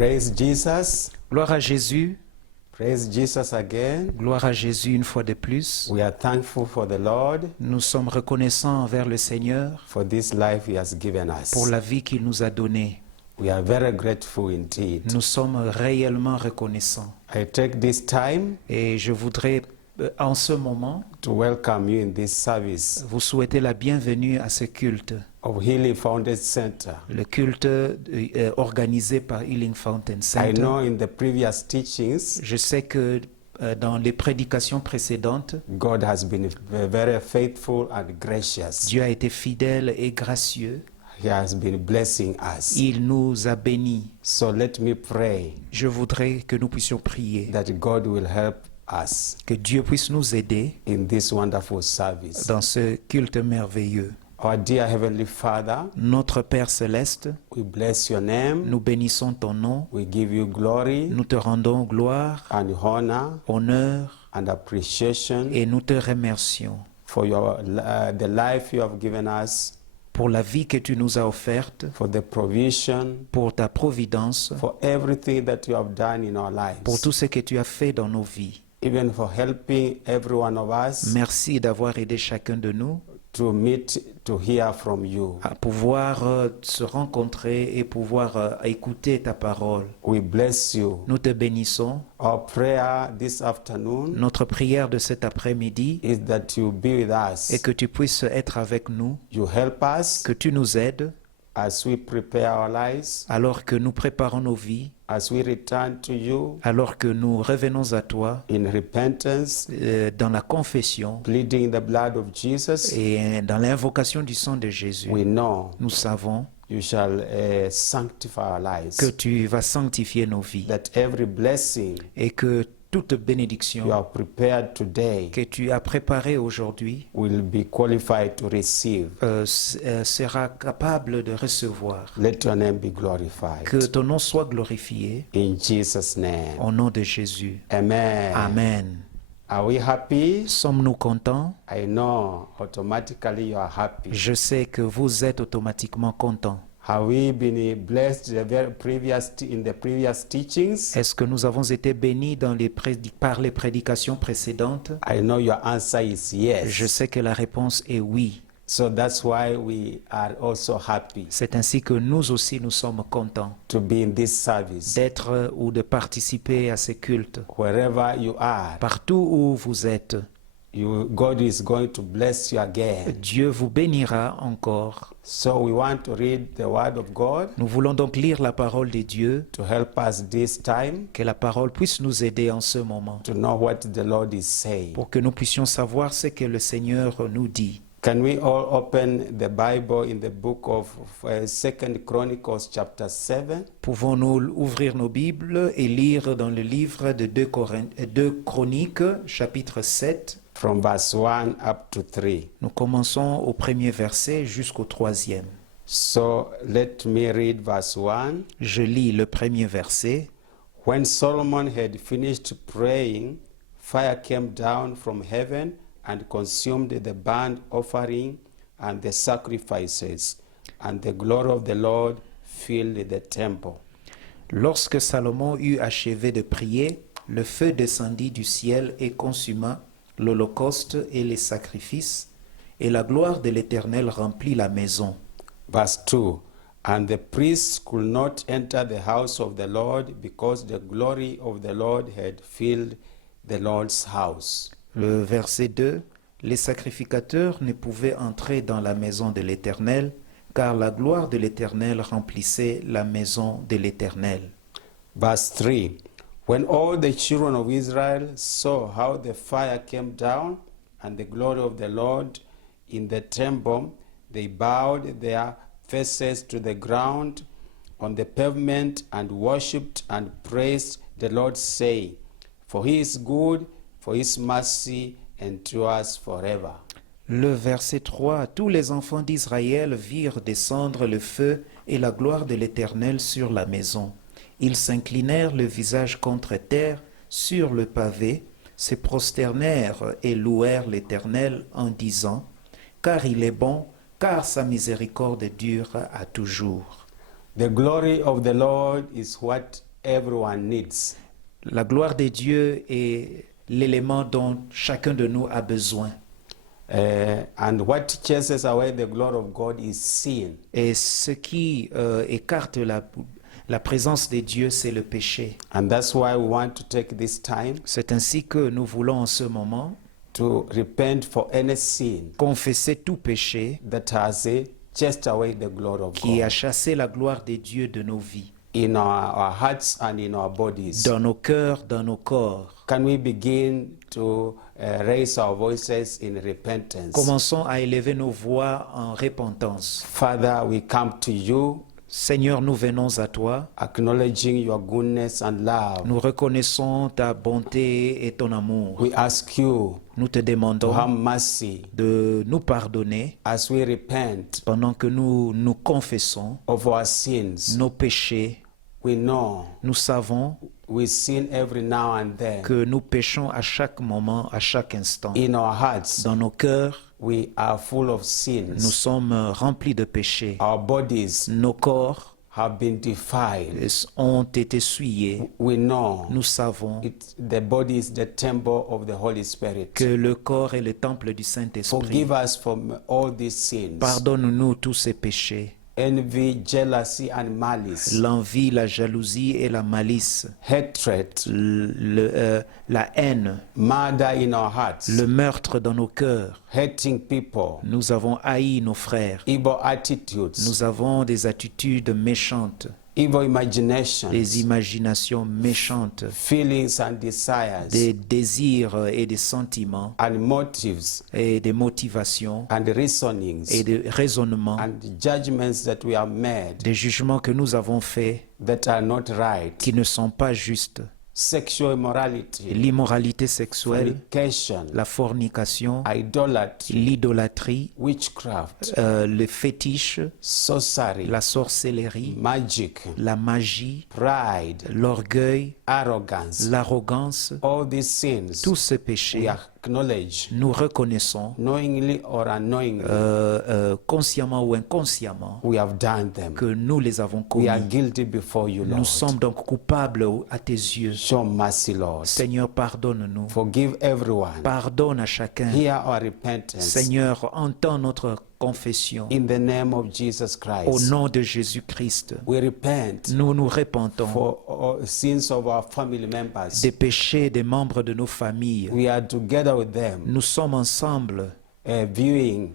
Praise Jesus. Gloire à Jésus. Praise Jesus again. Gloire à Jésus une fois de plus. We are thankful for the Lord Nous sommes reconnaissants envers le Seigneur for this life He has given pour us. la vie qu'il nous a donnée. We are very grateful indeed. Nous sommes réellement reconnaissants. I take this time Et je voudrais, en ce moment, to welcome you in this service vous souhaiter la bienvenue à ce culte. of Healing Foundation Center. Le culte organisé par Healing Fountain I Center. know in the previous teachings, Je sais que dans les prédications précédentes, God has been very faithful and gracious. Dieu a été fidèle et gracieux. He has been blessing us. Il nous a bénis. So let me pray Je voudrais que nous puissions prier, that God will help us que Dieu puisse nous aider in this wonderful service. dans ce culte merveilleux. Our dear Heavenly Father, Notre Père céleste, we bless your name. nous bénissons ton nom, We give you glory nous te rendons gloire, and honor honneur and appreciation et nous te remercions for the life you have given us, pour la vie que tu nous as offerte, for the provision, pour ta providence, for everything that you have done in our pour lives, tout ce que tu as fait dans nos vies. even for helping every one of us Merci d'avoir aidé chacun de nous to meet, to hear from you. à pouvoir se rencontrer et pouvoir écouter ta parole. We bless you. Nous te bénissons. Our prayer this afternoon Notre prière de cet après-midi is that you be with est us. que tu puisses être avec nous, You help us que tu nous aides as we prepare our lives, alors que nous préparons nos vies, as we return to you alors que nous revenons à toi in repentance, dans la confession pleading the blood of Jesus. et dans l'invocation du sang de Jésus. We know Nous savons you shall sanctify our lives, que tu vas sanctifier nos vies that every blessing et que toute you bénédiction have prepared today que tu as préparée aujourd'hui will be qualified to receive. sera capable de recevoir. Let your name be glorified. Que ton nom soit glorifié In Jesus' name. au nom de Jésus. Amen. Amen. Are we happy? Sommes-nous contents? I know automatically you are happy. Je sais que vous êtes automatiquement contents. Have we been blessed in the previous teachings? Est-ce que nous avons été bénis par les prédications précédentes? I know your answer is yes. Je sais que la réponse est oui. So that's why we are also happy C'est ainsi que nous aussi nous sommes contents to be in this service. d'être ou de participer à ces cultes. Wherever you are, Partout où vous êtes, God is going to bless you again. Dieu vous bénira encore. So we want to read the word of God Nous voulons donc lire la parole de Dieu, to help us this time que la parole puisse nous aider en ce moment, to know what the Lord is saying. pour que nous puissions savoir ce que le Seigneur nous dit. Can we all open the Bible in the book of 2 Chronicles chapter 7? Pouvons-nous ouvrir nos Bibles et lire dans le livre de 2 Chroniques, chapitre 7. From verse 1 up to 3. Nous commençons au premier verset jusqu'au troisième. So let me read verse 1. Je lis le premier verset. When Solomon had finished praying, fire came down from heaven and consumed the burnt offering and the sacrifices, and the glory of the Lord filled the temple. Lorsque Salomon eut achevé de prier, le feu descendit du ciel et consuma l'holocauste et les sacrifices, et la gloire de l'Éternel remplit la maison. Verse 2. And the priests could not enter the house of the Lord because the glory of the Lord had filled the Lord's house. Le verset 2. Les sacrificateurs ne pouvaient entrer dans la maison de l'Éternel, car la gloire de l'Éternel remplissait la maison de l'Éternel. Verse 3. When all the children of Israel saw how the fire came down and the glory of the Lord in the temple, they bowed their faces to the ground on the pavement and worshipped and praised the Lord, saying, For he is good, for his mercy endures forever. Le verset 3. Tous les enfants d'Israël virent descendre le feu et la gloire de l'Éternel sur la maison. Ils s'inclinèrent le visage contre terre sur le pavé, se prosternèrent et louèrent l'Éternel en disant, car il est bon, car sa miséricorde dure à toujours. The glory of the Lord is what everyone needs. La gloire de Dieu est l'élément dont chacun de nous a besoin. And what chases away the glory of God is sin. Et ce qui écarte la présence de Dieu, c'est le péché. And that's why we want to take this time C'est ainsi que nous voulons en ce moment to repent for any sin confesser tout péché that has chased away the glory of qui a God chassé la gloire de Dieu de nos vies, in our hearts and in our bodies. dans nos cœurs, dans nos corps. Can we begin to raise our voices in repentance? Commençons à élever nos voix en repentance. Father, we come to you Seigneur, nous venons à toi. acknowledging your goodness and love. Nous reconnaissons ta bonté et ton amour. We ask you Nous te to demandons have mercy de nous pardonner as we repent pendant que nous confessons of our sins. nos péchés. We know Nous savons we sin every now and then. que nous péchons à chaque moment, à chaque instant. In our hearts, Dans nos cœurs, we are full of nous sins. sommes remplis de péchés. Our bodies Nos corps have been defiled. ont été souillés. We know Nous savons the body is the temple of the Holy Spirit. que le corps est le temple du Saint-Esprit. Forgive us from all these sins. Pardonne-nous tous ces péchés. Envy, jealousy, and malice. L'envie, la jalousie et la malice. Hatred, La haine, murder in our hearts. le meurtre dans nos cœurs. Hating people. Nous avons haï nos frères. Evil attitudes. Nous avons des attitudes méchantes, Evil imaginations. des imaginations méchantes, Feelings and desires. des désirs et des sentiments And motives. et des motivations And reasonings. et des raisonnements, And judgments that we have made des jugements que nous avons faits that are not right. qui ne sont pas justes. Sexual immorality. L'immoralité sexuelle, Fornication. la fornication, Idolatry. l'idolâtrie, Witchcraft. le fétiche, Sorcery. la sorcellerie, Magic. la magie, Pride. l'orgueil, Arrogance. l'arrogance. All these sins Tous ces we péchés, acknowledge, nous reconnaissons, knowingly or unknowingly, consciemment ou inconsciemment, we have done them. que nous les avons We are commis. guilty before you, Nous Lord. sommes donc coupables à tes yeux. Show mercy, Lord. Seigneur, pardonne-nous. Forgive everyone. Pardonne à chacun. Hear our repentance. Seigneur, entends notre confession. In the name of Jesus Au Christ, nom de Jésus-Christ, we repent nous nous repentons for all sins of our family members. des péchés des membres de nos familles. We are together with them, Nous sommes ensemble, viewing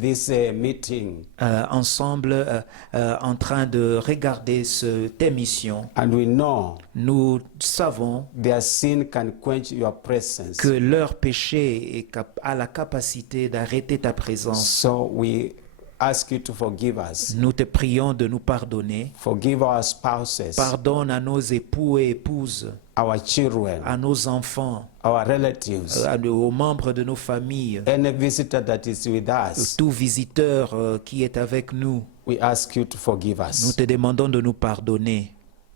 this meeting, ensemble en train de regarder cette émission. and we know Nous savons their sin can quench your presence. que leur péché a la capacité d'arrêter ta présence. So we ask you to forgive us. Nous te prions de nous pardonner. Forgive our spouses, Pardonne à nos époux et épouses, our children, à nos enfants, our relatives, aux membres de nos familles, any visitor that is with us. tout visiteur qui est avec nous. We ask you to forgive Nous us. te demandons de nous pardonner.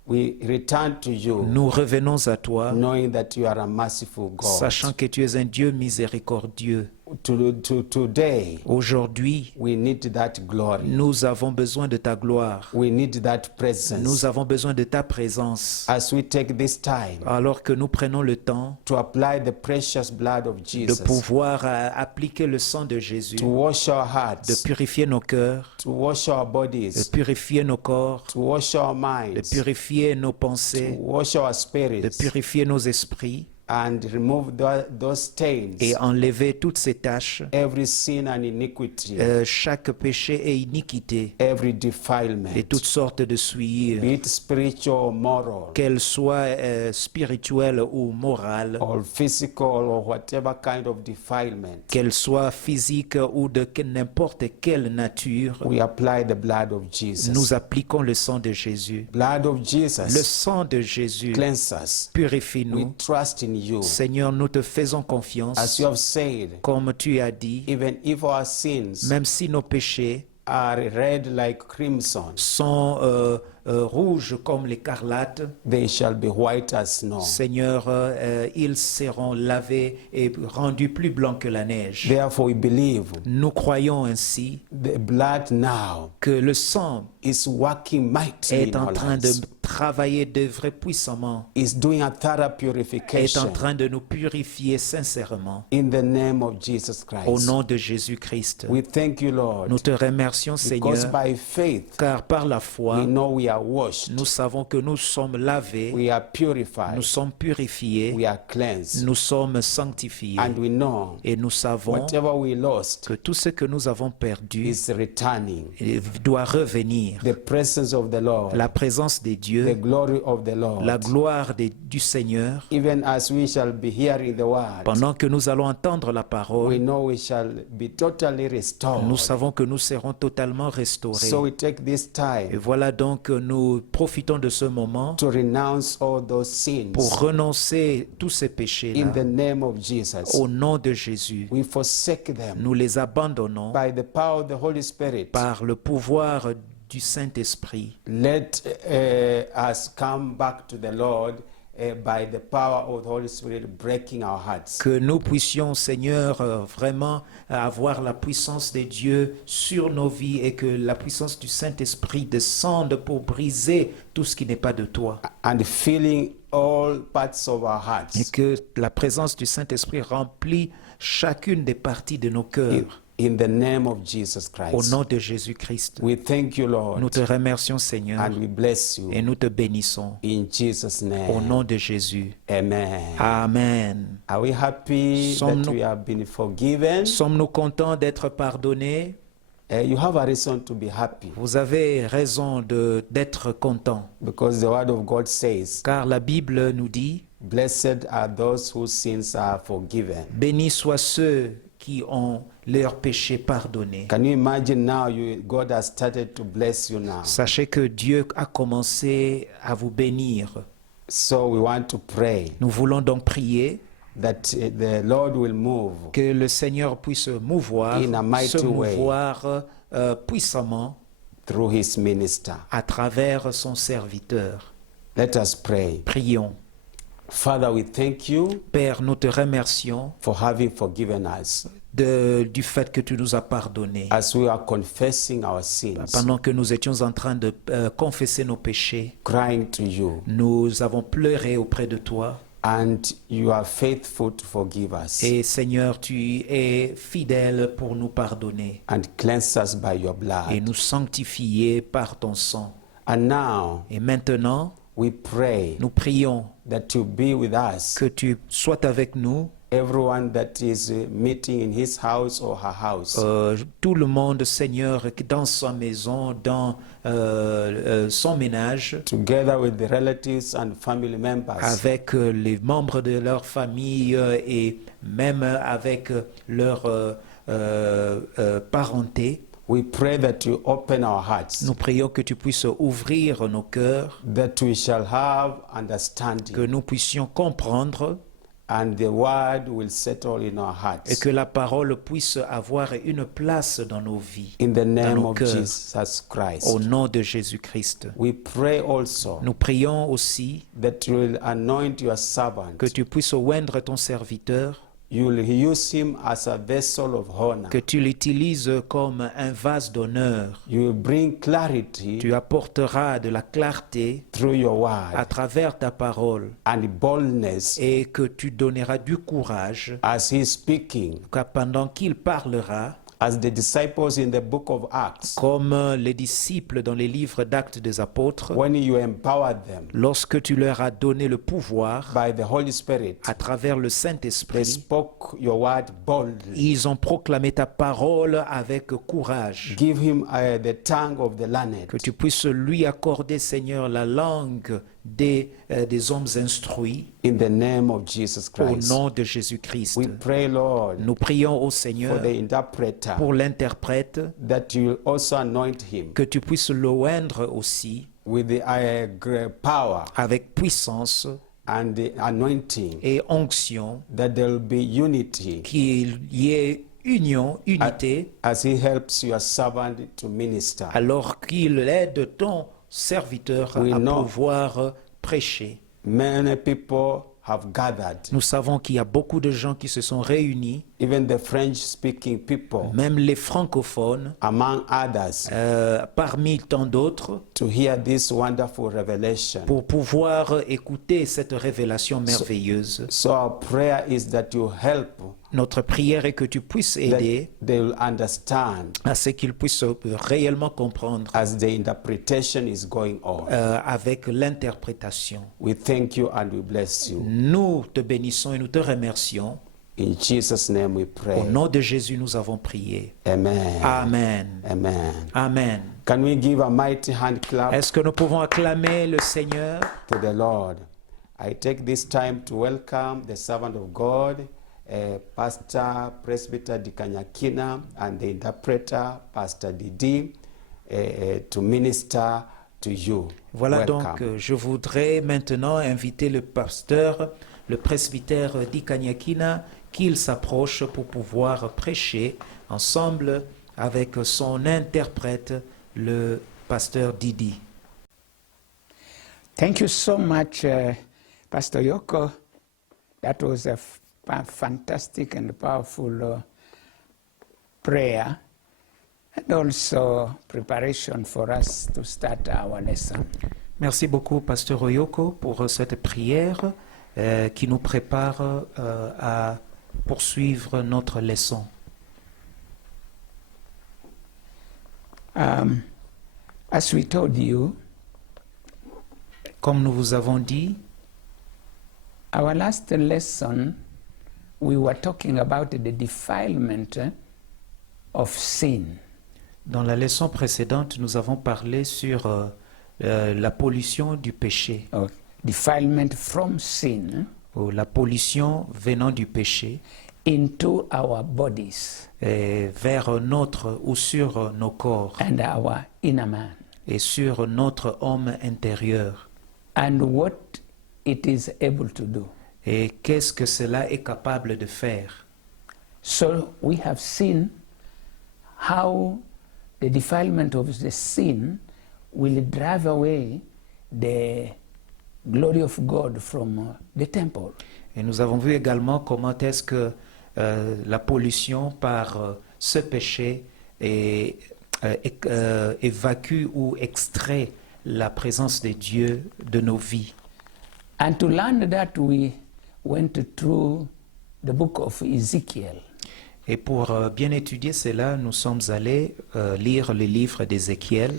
We return to you, Nous revenons à toi, knowing that you are a merciful God. sachant que tu es un Dieu miséricordieux. Today, Aujourd'hui, we need that glory. nous avons besoin de ta gloire. We need that presence. Nous avons besoin de ta présence. As we take this time Alors que nous prenons le temps to apply the precious blood of de Jesus, pouvoir appliquer le sang de Jésus, to wash our de hearts, purifier nos cœurs, to wash our de bodies, purifier nos corps, to wash our de minds, purifier nos to pensées, wash our de spirits, purifier nos esprits and remove those stains, et enlever toutes ces taches, every sin and iniquity, chaque péché et iniquité every et defilement, toutes sortes de souillures, be it spiritual or moral, qu'elles soient spirituelles ou morales, or physical, or whatever kind of defilement. qu'elles soient physiques ou de n'importe quelle nature. We apply the blood of Nous Jesus. appliquons le sang de Jésus. Blood of Le Jesus sang de Jésus cleanse us. We purifie-nous. trust in you. Seigneur, nous te faisons As confiance. you have said, Comme tu as dit, even if our sins même si nos péchés are red like crimson, sont rouges comme l'écarlate, they shall be white as snow. Seigneur, ils seront lavés et rendus plus blancs que la neige. Therefore, we believe Nous croyons ainsi the blood now que le sang is working mightily est in en our train de lives. travailler, d'œuvrer puissamment, is doing a thorough est en purification train de nous purifier sincèrement. in the name of Jesus Au Christ. nom de Jésus-Christ, We thank you, Lord, nous te remercions, because Seigneur, by faith car par la we foi, know we are washed, nous savons que nous sommes lavés, we are purified, nous sommes purifiés, we are cleansed, nous sommes sanctifiés. and we know Et nous savons whatever we lost que tout ce que nous avons perdu is returning. doit revenir. The presence of the Lord, La présence de the Dieu, glory of the Lord, la gloire du Seigneur, even as we shall be hearing the word, pendant que nous allons entendre la we parole, know we shall be totally restored. nous savons que nous serons totalement restaurés. So we take this Et time voilà donc que nous profitons de ce moment to renounce all those pour sins renoncer tous ces in péchés-là. the name of Jesus. Au nom de Jésus, We forsake them nous les abandonnons by the power of the Holy Spirit. par le pouvoir du Saint-Esprit. Let us come back to the Lord by the power of the Holy Spirit breaking our hearts. Que nous puissions, Seigneur, vraiment avoir la puissance de Dieu sur nos vies et que la puissance du Saint-Esprit descende pour briser tout ce qui n'est pas de toi. And filling all parts of our Et hearts que la présence du Saint-Esprit remplit chacune des parties de nos cœurs. in the name of Jesus Au Christ. nom de Jésus-Christ, We thank you, Lord, nous te remercions, Seigneur, and we bless et you nous te bénissons. in Jesus' Au name. nom de Jésus. Amen. Amen. Are we happy that Sommes-nous- we have been forgiven? Sommes-nous contents d'être pardonnés? You have a reason to be happy Vous avez raison d'être contents, because the word of God says, car la Bible nous dit, blessed are those whose sins are forgiven. bénis soient ceux qui ont leurs péchés pardonnés. Can you imagine now God has started to bless you now? Sachez que Dieu a commencé à vous bénir. So we want to pray Nous voulons donc prier that the Lord will move que le Seigneur puisse se mouvoir puissamment through his minister. à travers son serviteur. Let us pray. Prions. Father, we thank you Père, nous te remercions for having forgiven us du fait que tu nous as pardonné. as we are confessing our sins, Pendant que nous étions en train de confesser nos péchés, crying to you, nous avons pleuré auprès de toi. and you are faithful to forgive us Et Seigneur, tu es fidèle pour nous pardonner and cleanse us by your et blood. nous sanctifier par ton sang. And now Et maintenant, we pray nous prions that you be with us, que tu sois avec nous, everyone that is meeting in his house or her house, tout le monde, Seigneur, dans sa maison, dans son ménage, together with the relatives and family members, avec les membres de leur famille et même avec leur parenté. We pray that you open our hearts, Nous prions que tu puisses ouvrir nos cœurs, that we shall have que understanding, nous puissions comprendre and the word will settle in our et hearts. que la parole puisse avoir une place dans nos vies. In the name nos of cœurs. Jesus Christ. Au nom de Jésus-Christ. We pray also Nous prions aussi that you will anoint your servant. que tu puisses oindre ton serviteur, You will use him as a vessel of honor. que tu l'utilises comme un vase d'honneur. You will bring clarity Tu apporteras de la clarté through your à word travers ta parole and boldness et que tu donneras du courage as he is speaking, car pendant qu'il parlera, as the disciples in the book of Acts, comme les disciples dans les livres d'Actes des Apôtres, when you empowered them lorsque tu leur as donné le pouvoir by the Holy Spirit, à travers le they Saint-Esprit, spoke your word boldly. ils ont proclamé ta parole avec courage. Give him the tongue of the learned, Que tu puisses lui accorder, Seigneur, la langue des hommes instruits in the name of Jesus au Christ. nom de Jésus-Christ. We pray, Lord, Nous prions au for Seigneur the interpreter, pour l'interprète, that you will also anoint him que tu puisses le oindre aussi with the power avec puissance and the anointing, et onction, that there will be unity qu'il y ait union, unité, as he helps your servant to minister. alors qu'il aide ton serviteur We à know. pouvoir prêcher. Many people have gathered Nous savons qu'il y a beaucoup de gens qui se sont réunis even the French-speaking people, même les francophones, among others, parmi tant d'autres, to hear this wonderful revelation. pour pouvoir écouter cette révélation merveilleuse. So our prayer is that you help, Notre prière est que tu puisses that aider they will understand à ce qu'ils puissent réellement comprendre as the interpretation is going on. avec l'interprétation. We thank you and we bless you. Nous te bénissons et nous te remercions. In Jesus' name we pray. Au nom de Jésus, nous avons prié. Amen. Amen. Amen. Amen. Can we give a mighty hand clap Est-ce que nous pouvons acclamer le Seigneur? to the Lord? I take this time to welcome the servant of God, Pastor Presbyter Dikanyakina, and the interpreter, Pastor Didi, to minister to you. Voilà Welcome. donc, je voudrais maintenant inviter le pasteur, le presbytère Dikanyakina, qu'il s'approche pour pouvoir prêcher ensemble avec son interprète, le pasteur Didi. Thank you so much, Pastor Yoko. That was a fantastic and powerful prayer, and also preparation for us to start our lesson. Merci beaucoup, pasteur Oyoko, pour cette prière qui nous prépare à poursuivre notre leçon. As we told you, Comme nous vous avons dit, our last lesson, we were talking about the defilement of sin. dans la leçon précédente, nous avons parlé sur la pollution du péché, Or defilement from sin ou la pollution venant du péché into our bodies vers notre ou sur nos corps and our inner man, et sur notre homme intérieur. and what it is able to do. Et qu'est-ce que cela est capable de faire? So we have seen how the defilement of the sin will drive away the glory of God from the temple. Et nous avons vu également comment est-ce que la pollution par ce péché évacue ou extrait la présence de Dieu de nos vies. And to learn that, we went through the book of Ezekiel. Et pour bien étudier cela, nous sommes allés lire le livre d'Ézéchiel.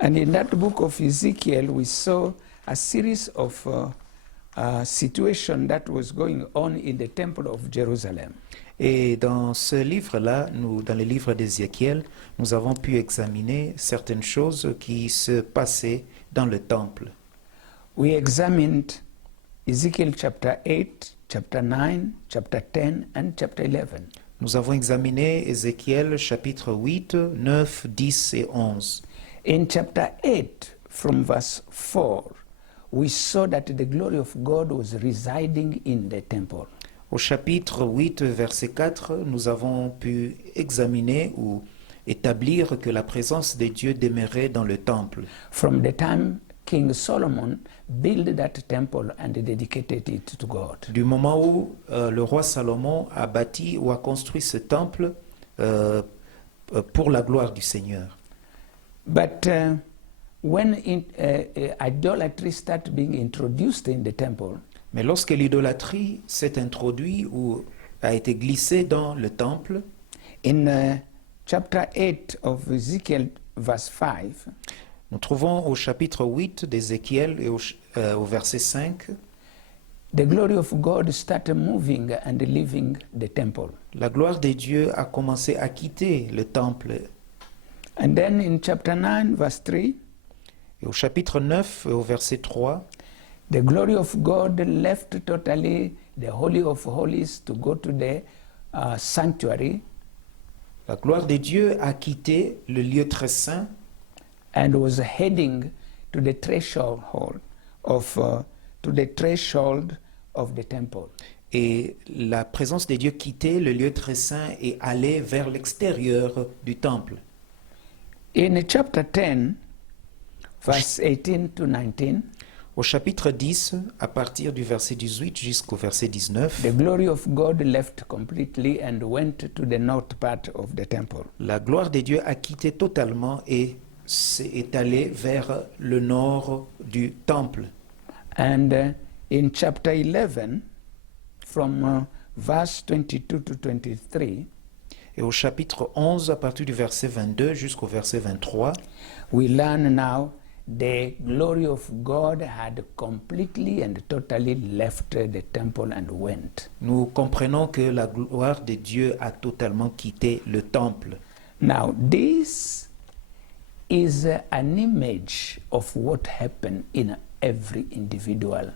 And in that book of Ezekiel, we saw a series of situations that was going on in the temple of Jerusalem. Et dans ce livre-là, dans le livre d'Ézéchiel, nous avons pu examiner certaines choses qui se passaient dans le temple. We examined Ezekiel chapter 8, chapter 9, chapter 10, and chapter 11. Nous avons examiné Ézéchiel chapitre 8, 9, 10 et 11. In chapter 8, from verse 4, we saw that the glory of God was residing in the temple. Au chapitre 8, verset 4, nous avons pu examiner ou établir que la présence de Dieu demeurait dans le temple. From the time King Solomon built that temple and dedicated it to God. Du moment où le roi Salomon a bâti ou a construit ce temple pour la gloire du Seigneur. But when idolatry started being introduced in the temple, Mais lorsque l'idolâtrie s'est introduite ou a été glissée dans le temple, in chapter 8 of Ezekiel, verse 5, nous trouvons au chapitre 8 d'Ézéchiel et au verset 5, the glory of God started moving and leaving the temple. la gloire de Dieu a commencé à quitter le temple. And then in chapter 9, verse 3, Et au chapitre 9 et au verset 3, the glory of God left totally the Holy of Holies to go to the sanctuary la gloire de Dieu a quitté le lieu très saint and was heading to the threshold of the temple. et la présence de Dieu quittait le lieu très saint et allait vers l'extérieur du temple. In chapter 10, verse 18 to 19, Au chapitre 10, à partir du verset 18 jusqu'au verset 19, the glory of God left completely and went to the north part of the temple. la gloire de Dieu a quitté totalement et est allée vers le nord du temple. And in chapter 11, from verse 22 to 23, Et au chapitre 11, à partir du verset 22 jusqu'au verset 23, we learn now the glory of God had completely and totally left the temple and went. nous comprenons que la gloire de Dieu a totalement quitté le temple. Now, this is an image of what happened in every individual,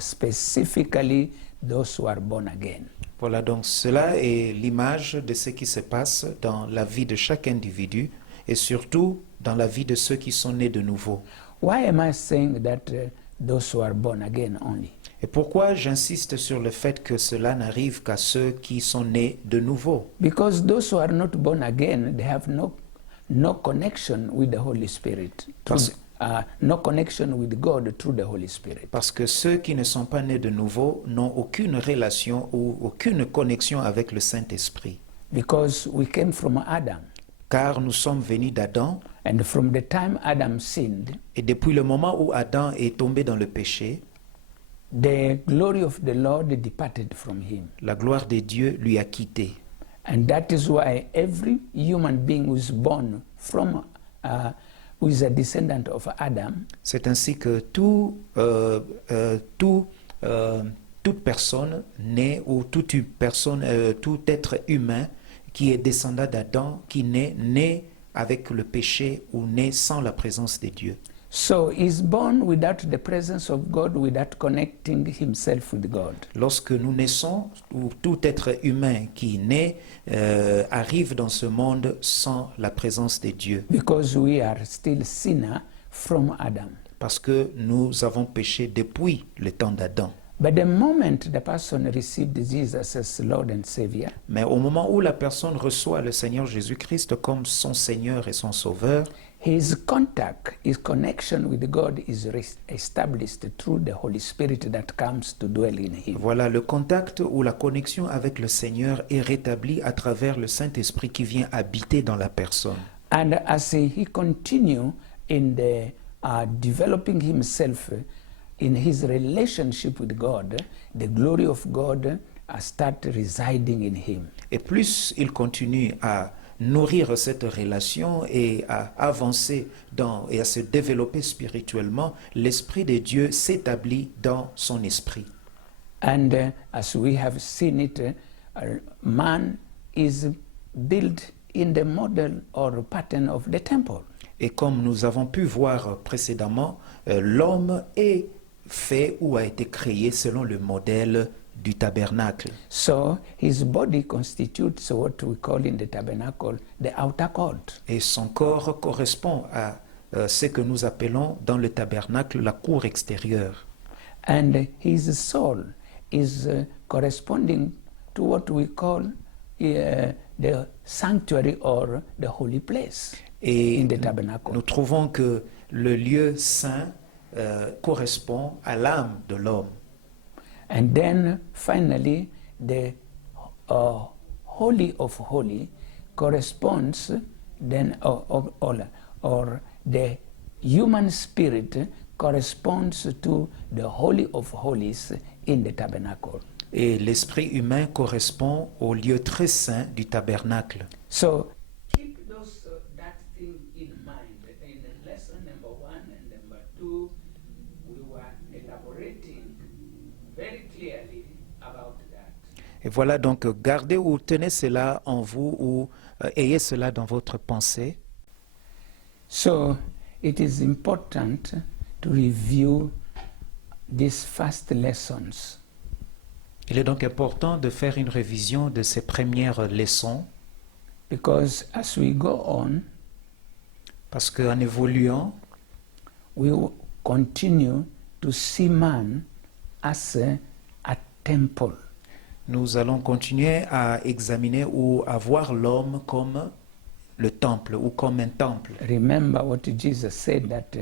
specifically those who are born again. Voilà, donc cela est l'image de ce qui se passe dans la vie de chaque individu et surtout dans la vie de ceux qui sont nés de nouveau. Why am I saying that those who are born again only? Et pourquoi j'insiste sur le fait que cela n'arrive qu'à ceux qui sont nés de nouveau? Because those who are not born again, they have no connection with the Holy Spirit. No connection with God through the Holy Spirit. Parce que ceux qui ne sont pas nés de nouveau n'ont aucune relation ou aucune connexion avec le Saint-Esprit. Because we came from Adam. Car nous sommes venus d'Adam, And from the time Adam sinned, et depuis le moment où Adam est tombé dans le péché, the glory of the Lord departed from him. la gloire de Dieu lui a quitté. And that is why every human being who is born from, who is a descendant of Adam, C'est ainsi que toute personne née ou toute personne, tout être humain qui est descendant d'Adam, qui naît né avec le péché ou né sans la présence de Dieu. so is born without the presence of God, without connecting himself with God. Lorsque nous naissons, ou tout être humain qui naît arrive dans ce monde sans la présence de Dieu, Because we are still sinner from Adam. parce que nous avons péché depuis le temps d'Adam. But the moment the person received Jesus as Lord and Savior, Mais au moment où la personne reçoit le Seigneur Jésus-Christ comme son Seigneur et son Sauveur, his contact, his connection with God is established through the Holy Spirit that comes to dwell in him. voilà, le contact ou la connexion avec le Seigneur est rétabli à travers le Saint-Esprit qui vient habiter dans la personne. And as he continue in the developing himself in his relationship with God, the glory of God start residing in him. Et plus il continue à nourrir cette relation et à avancer et à se développer spirituellement, l'Esprit de Dieu s'établit dans son esprit. And as we have seen it, man is built in the model or pattern of the temple. Et comme nous avons pu voir précédemment, l'homme est fait ou a été créé selon le modèle du tabernacle. So his body constitutes what we call in the tabernacle the outer court. Et son corps correspond à ce que nous appelons dans le tabernacle la cour extérieure. And his soul is corresponding to what we call the sanctuary or the holy place Et in the tabernacle. nous trouvons que le lieu saint correspond à l'âme de l'homme. And then finally, the Holy of Holy corresponds then, or the human spirit corresponds to the Holy of Holies in the tabernacle. Et l'esprit humain correspond au lieu très saint du tabernacle. So keep that thing in mind. In lesson number 1 and number 2, we were elaborating very clearly about that. Et voilà, donc gardez ou tenez cela en vous ou ayez cela dans votre pensée. So it is important to review these first lessons. Il est donc important de faire une révision de ces premières leçons Because as we go on, parce qu'en évoluant, we will continue to see man as a temple. nous allons continuer à examiner ou à voir l'homme comme le temple ou comme un temple. Remember what Jesus said, that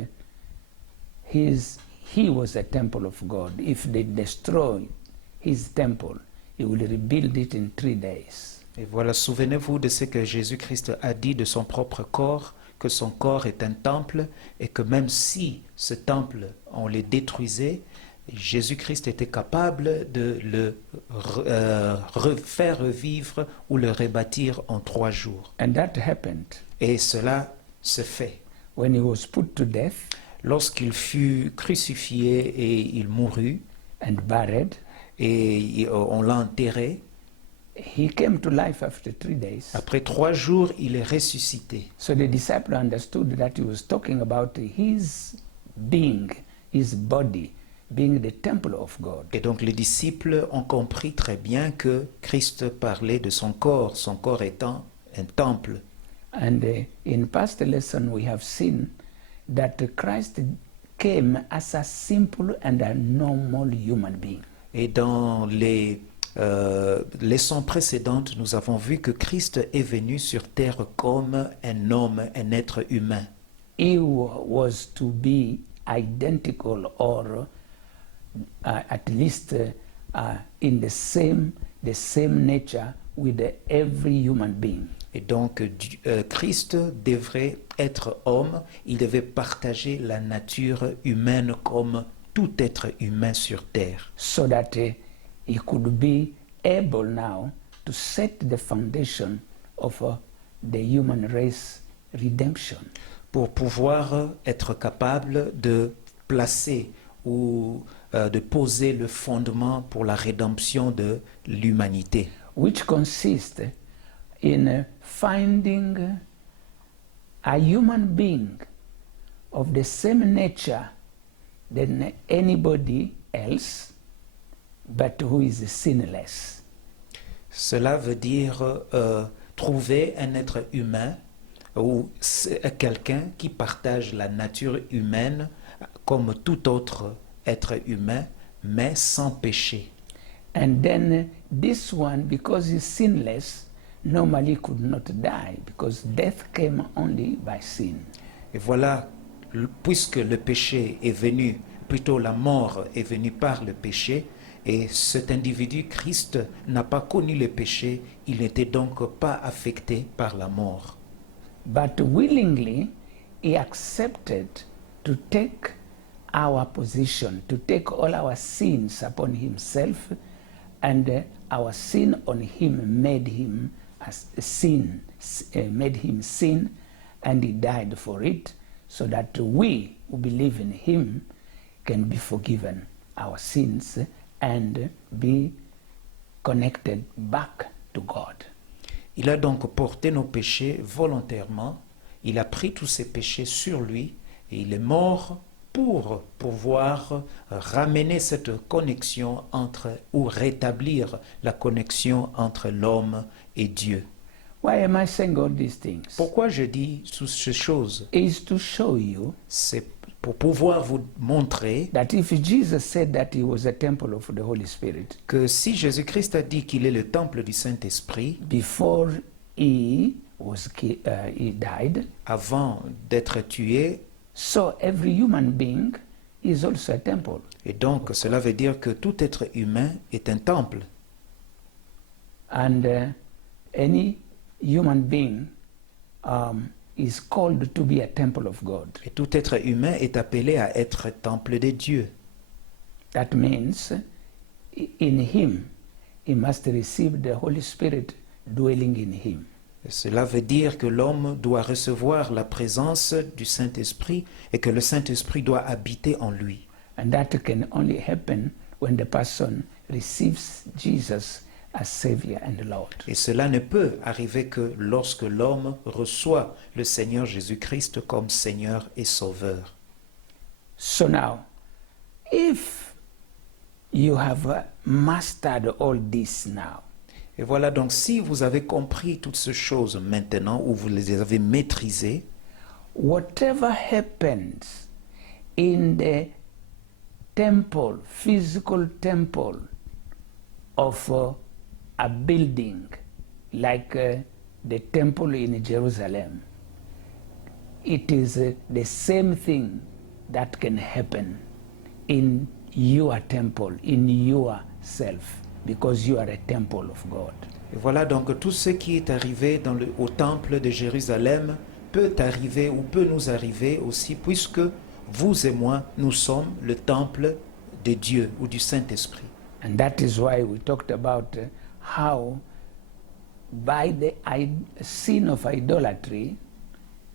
his he was a temple of God. If they destroy his temple, he will rebuild it in 3 days. Et voilà, souvenez-vous de ce que Jésus-Christ a dit de son propre corps, que son corps est un temple et que même si ce temple, on le détruisait, Jésus-Christ était capable de le refaire revivre ou le rebâtir en 3 jours. And that happened Et cela se fait. when he was put to death Lorsqu'il fut crucifié et il mourut, and buried. et on l'a enterré, He came to life after 3 days. après 3 jours, il est ressuscité. So the disciple understood that he was talking about his being, his body, being the temple of God. Et donc les disciples ont compris très bien que Christ parlait de son corps étant un temple. And in past lesson we have seen that Christ came as a simple and a normal human being. Et dans les leçons précédentes, nous avons vu que Christ est venu sur terre comme un homme, un être humain. He was to be identical or at least in the same nature with every human being. Et donc Christ devrait être homme, il devait partager la nature humaine comme tout être humain sur terre. So that he could be able now to set the foundation of the human race redemption. Pour pouvoir être capable de placer ou de poser le fondement pour la rédemption de l'humanité. Which consists in finding a human being of the same nature than anybody else, but who is sinless. Cela veut dire trouver un être humain ou quelqu'un qui partage la nature humaine comme tout autre être humain, mais sans péché. And then this one, because he's sinless, normally could not die, because death came only by sin. Et voilà, puisque le péché est venu, plutôt la mort est venue par le péché, et cet individu, Christ, n'a pas connu le péché, il n'était donc pas affecté par la mort. But willingly, he accepted to take our position, to take all our sins upon himself, and our sin on him made him as sin, made him sin, and he died for it, so that we who believe in him can be forgiven our sins and be connected back to God. Il a donc porté nos péchés volontairement, il a pris tous ses péchés sur lui, et il est mort pour pouvoir ramener cette connexion entre, ou rétablir la connexion entre l'homme et Dieu. Why am I saying all these things? Pourquoi je dis toutes ces choses? Is to show you C'est pour pouvoir vous montrer that if Jesus said that he was a temple of the Holy Spirit, que si Jésus-Christ a dit qu'il est le temple du Saint-Esprit, before he died, avant d'être tué, so every human being is also a temple. et donc cela veut dire que tout être humain est un temple. And any human being is called to be a temple of God. Et tout être humain est appelé à être temple de Dieu. That means in him, he must receive the Holy Spirit dwelling in him. Et cela veut dire que l'homme doit recevoir la présence du Saint-Esprit et que le Saint-Esprit doit habiter en lui. And that can only happen when the person receives Jesus as Savior and Lord. Et cela ne peut arriver que lorsque l'homme reçoit le Seigneur Jésus-Christ comme Seigneur et Sauveur. So now, if you have mastered all this now, Et voilà, donc si vous avez compris toutes ces choses maintenant, ou vous les avez maîtrisées, whatever happens in the temple, physical temple of a building like the temple in Jerusalem, it is the same thing that can happen in your temple, in yourself, because you are a temple of God. Et voilà donc tout ce qui est arrivé au temple de Jérusalem peut arriver ou peut nous arriver aussi, puisque vous et moi, nous sommes le temple de Dieu ou du Saint-Esprit. And that is why we talked about how by the sin of idolatry,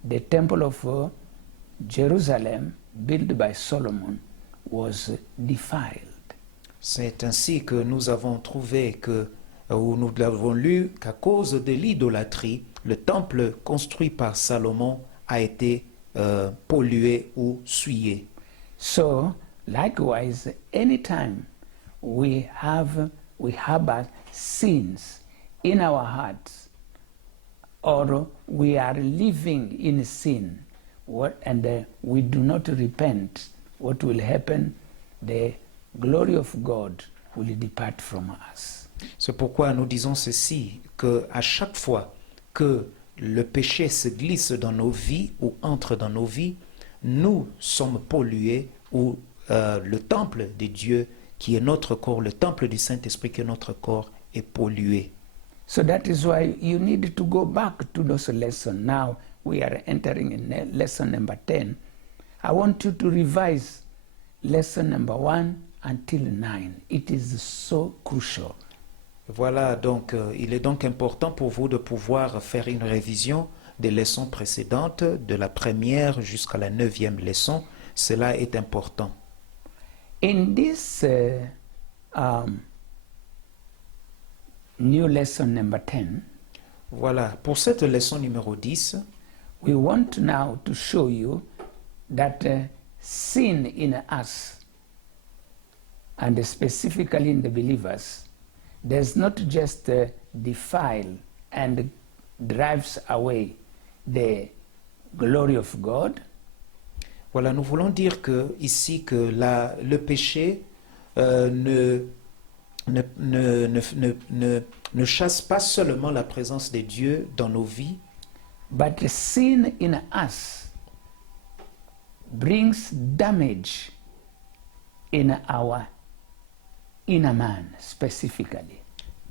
the temple of Jerusalem, built by Solomon, was defiled. C'est ainsi que nous avons trouvé que, ou nous l'avons lu, qu'à cause de l'idolâtrie, le temple construit par Salomon a été pollué ou souillé. So, likewise, anytime we harbor sins in our hearts, or we are living in sin, and we do not repent, what will happen? The glory of God will depart from us. C'est pourquoi nous disons ceci, qu'à chaque fois que le péché se glisse dans nos vies ou entre dans nos vies, nous sommes pollués, ou le temple de Dieu qui est notre corps, le temple du Saint-Esprit qui est notre corps, est pollué. So that is why you need to go back to those lessons. Now we are entering in lesson number 10. I want you to revise lesson number 1 until 9. It is so crucial. Voilà, donc il est donc important pour vous de pouvoir faire une révision des leçons précédentes, de la première jusqu'à la 9e leçon. Cela est important. In this new lesson number 10, Voilà, pour cette leçon numéro 10, we want now to show you that sin in us, and specifically in the believers, does not just defile and drives away the glory of God. voilà, nous voulons dire que ici que le péché ne chasse pas seulement la présence de Dieu dans nos vies, But the sin in us brings damage in our inner man specifically.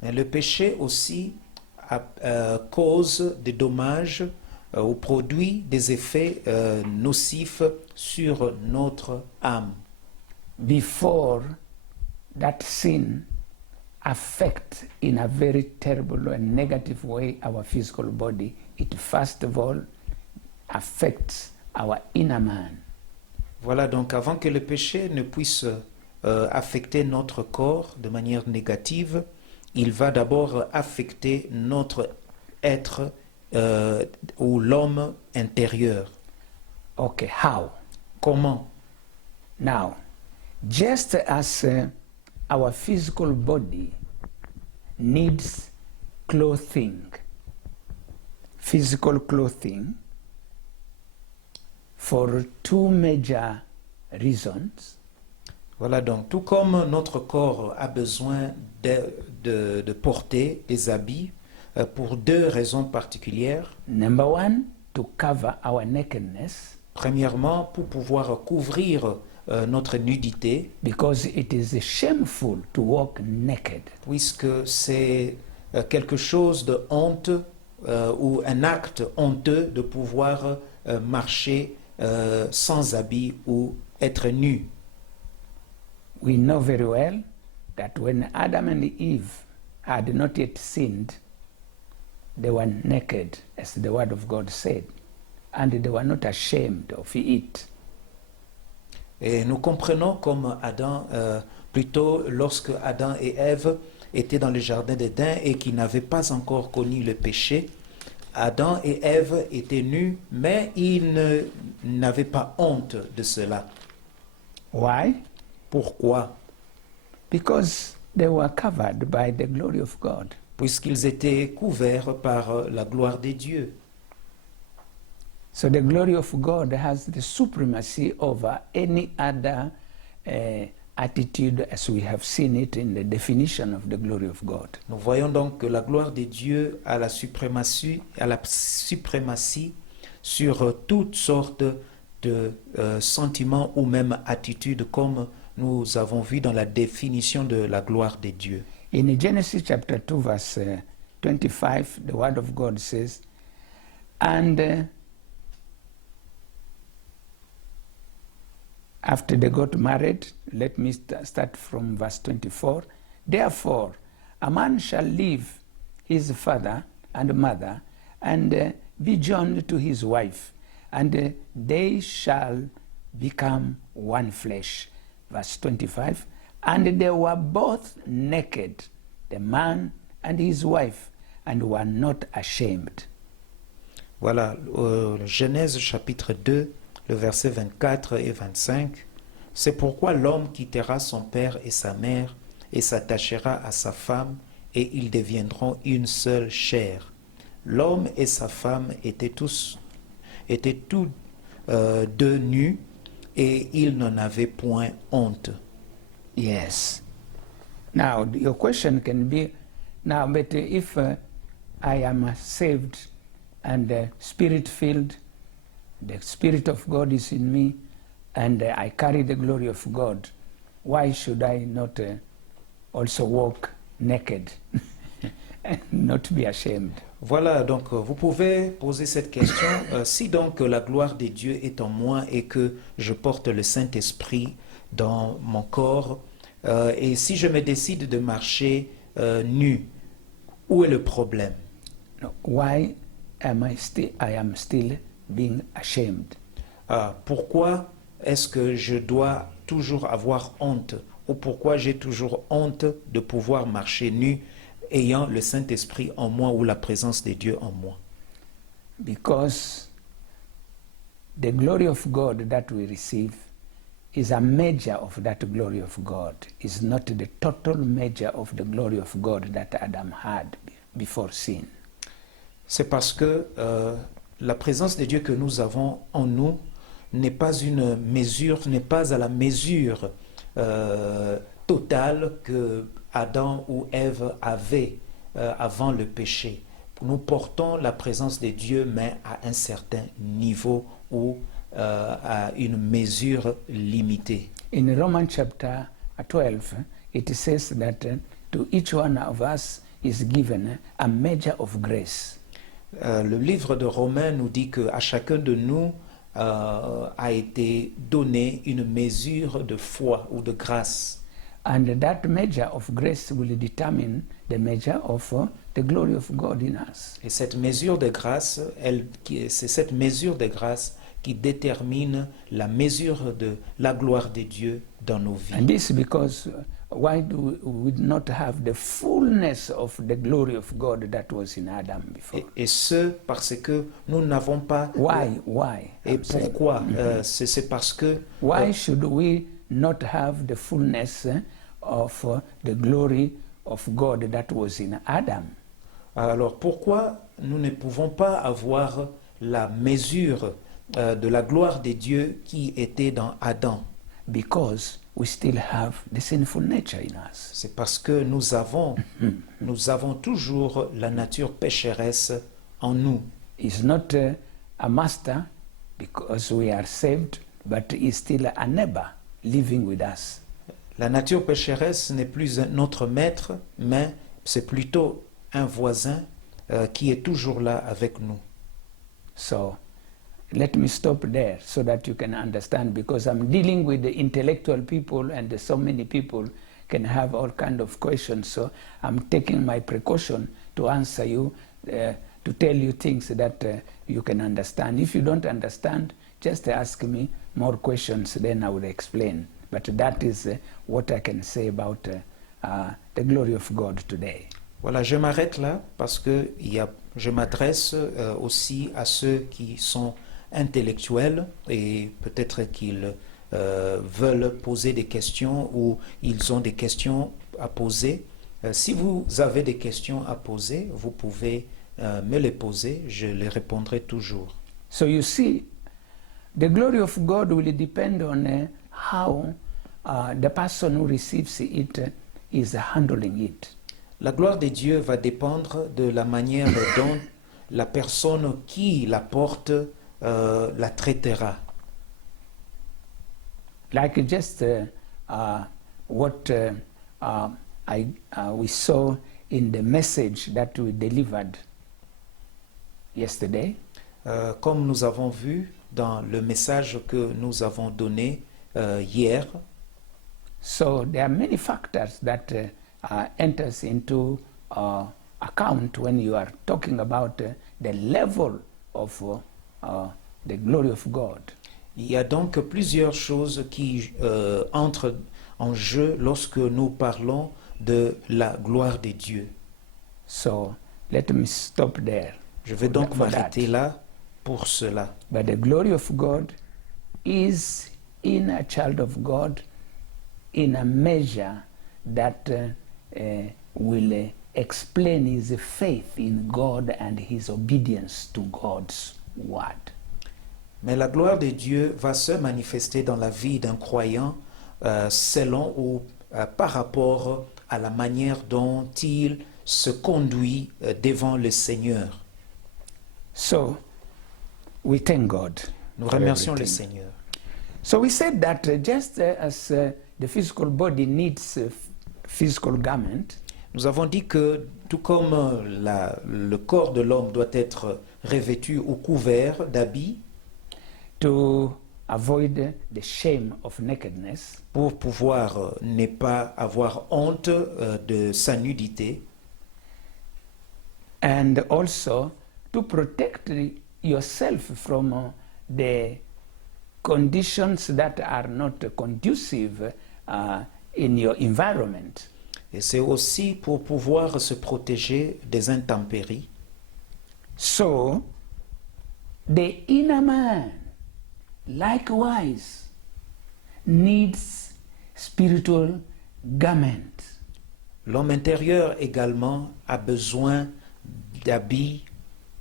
mais le péché aussi cause des dommages ou produit des effets nocifs sur notre âme. Before that sin affects in a very terrible and negative way our physical body, it first of all affects our inner man. Voilà, donc avant que le péché ne puisse affecter notre corps de manière négative, il va d'abord affecter notre être ou l'homme intérieur. Okay, how? Comment? Now, just as our physical body needs clothing, physical clothing, for two major reasons. Voilà, donc tout comme notre corps a besoin de porter des habits pour deux raisons particulières. Number one, to cover our nakedness, Premièrement, pour pouvoir couvrir notre nudité, because it is shameful to walk naked. puisque c'est quelque chose de honte ou un acte honteux de pouvoir marcher sans habit ou être nu. We know very well that when Adam and Eve had not yet sinned, they were naked, as the word of God said, and they were not ashamed of it. Et nous comprenons comme Adam, plutôt lorsque Adam et Ève étaient dans le jardin d'Éden et qu'ils n'avaient pas encore connu le péché, Adam et Ève étaient nus, mais ils n'avaient pas honte de cela. Why? Pourquoi? Because they were covered by the glory of God. Puisqu'ils étaient couverts par la gloire de Dieu. So the glory of God has the supremacy over any other attitude, as we have seen it in the definition of the glory of God. Nous voyons donc que la gloire de Dieu a la suprématie sur toutes sortes de sentiments ou même attitudes, comme nous avons vu dans la définition de la gloire de Dieu. In Genesis chapter 2, verse 25, the Word of God says, and after they got married, let me start from verse 24. Therefore, a man shall leave his father and mother and be joined to his wife, and they shall become one flesh. Verse 25. And they were both naked, the man and his wife, and were not ashamed. Voilà, Genèse chapitre 2, le verset 24 et 25. C'est pourquoi l'homme quittera son père et sa mère et s'attachera à sa femme, et ils deviendront une seule chair. L'homme et sa femme étaient tous deux nus, et ils n'en avaient point honte. Yes. Now, your question can be, now, but if I am saved and spirit-filled, the Spirit of God is in me, and I carry the glory of God, why should I not also walk naked and not be ashamed? Voilà, donc vous pouvez poser cette question. Si donc la gloire de Dieu est en moi et que je porte le Saint-Esprit dans mon corps, et si je me décide de marcher nu, où est le problème? No, why am I am still being ashamed? Pourquoi est-ce que je dois toujours avoir honte? Ou pourquoi j'ai toujours honte de pouvoir marcher nu ayant le Saint-Esprit en moi ou la présence de Dieu en moi? Because the glory of God that we receive is a measure of that glory of God. It's not the total measure of the glory of God that Adam had before sin. C'est parce que la présence de Dieu que nous avons en nous n'est pas une mesure, n'est pas à la mesure totale que Adam ou Ève avaient avant le péché. Nous portons la présence de Dieu, mais à un certain niveau ou à une mesure limitée. In Romans chapter 12, it says that to each one of us is given a measure of grace. Le livre de Romains nous dit qu'à chacun de nous a été donné une mesure de foi ou de grâce. And that measure of grace will determine the measure of the glory of God in us. Et cette mesure de grâce, c'est cette mesure de grâce qui détermine la mesure de la gloire de Dieu dans nos vies. And this because why do we not have the fullness of the glory of God that was in Adam before? Et ce, parce que nous n'avons pas... Why? Et I'm saying. pourquoi? C'est parce que... Why should we not have the fullness of the glory of God that was in Adam? Alors pourquoi nous ne pouvons pas avoir la mesure de la gloire de Dieu qui était dans Adam? Because we still have the sinful nature in us. C'est parce que nous avons toujours la nature pécheresse en nous. He's not a master because we are saved, but he's still a neighbor living with us. La nature pécheresse n'est plus notre maître, mais c'est plutôt un voisin qui est toujours là avec nous. So let me stop there so that you can understand, because I'm dealing with the intellectual people and so many people can have all kind of questions. So I'm taking my precaution to answer you, to tell you things that you can understand. If you don't understand, just ask me more questions, then I will explain. But that is what I can say about the glory of God today. Voilà, je m'arrête là parce que je m'adresse aussi à ceux qui sont intellectuels et peut-être qu'ils veulent poser des questions ou ils ont des questions à poser. Si vous avez des questions à poser, vous pouvez me les poser, je les répondrai toujours. So you see, the glory of God will depend on how the person who receives it is handling it. La gloire de Dieu va dépendre de la manière dont la personne qui la porte la traitera. Like just what we saw in the message that we delivered yesterday. Comme nous avons vu dans le message que nous avons donné hier, So there are many factors that enters into account when you are talking about the level of the glory of God. il y a donc plusieurs choses qui entrent en jeu lorsque nous parlons de la gloire de Dieu. So let me stop there. Je vais donc For that. m'arrêter là pour cela. But the glory of God is in a child of God in a measure that will explain his faith in God and his obedience to God's word. Mais la gloire de Dieu va se manifester dans la vie d'un croyant selon ou par rapport à la manière dont il se conduit devant le Seigneur. So we thank God. Nous for remercions le everything. Seigneur. So we said that just as the physical body needs physical garment, Nous avons dit que tout comme le corps de l'homme doit être revêtu ou couvert d'habits to avoid the shame of nakedness, pour pouvoir ne pas avoir honte de sa nudité, and also to protect yourself from the conditions that are not conducive in your environment. et c'est aussi pour pouvoir se protéger des intempéries. So, the inner man, likewise, needs spiritual garment. L'homme intérieur également a besoin d'habits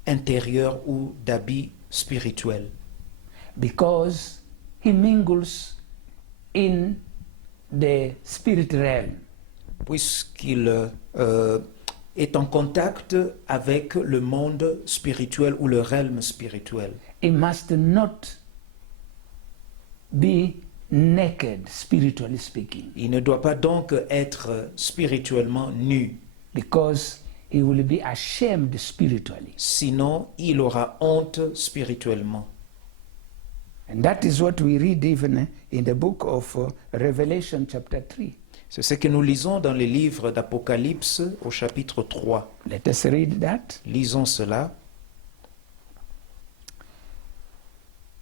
intérieurs ou d'habits spirituels, Because he mingles in the spirit realm. puisqu'il est en contact avec le monde spirituel ou le realm spirituel. He must not be naked, spiritually speaking, Il ne doit pas donc être spirituellement nu, because he will be ashamed spiritually. sinon il aura honte spirituellement. And that is what we read even in the book of Revelation chapter 3. C'est ce que nous lisons dans les livres d'Apocalypse au chapitre 3. Let us read that. Lisons cela.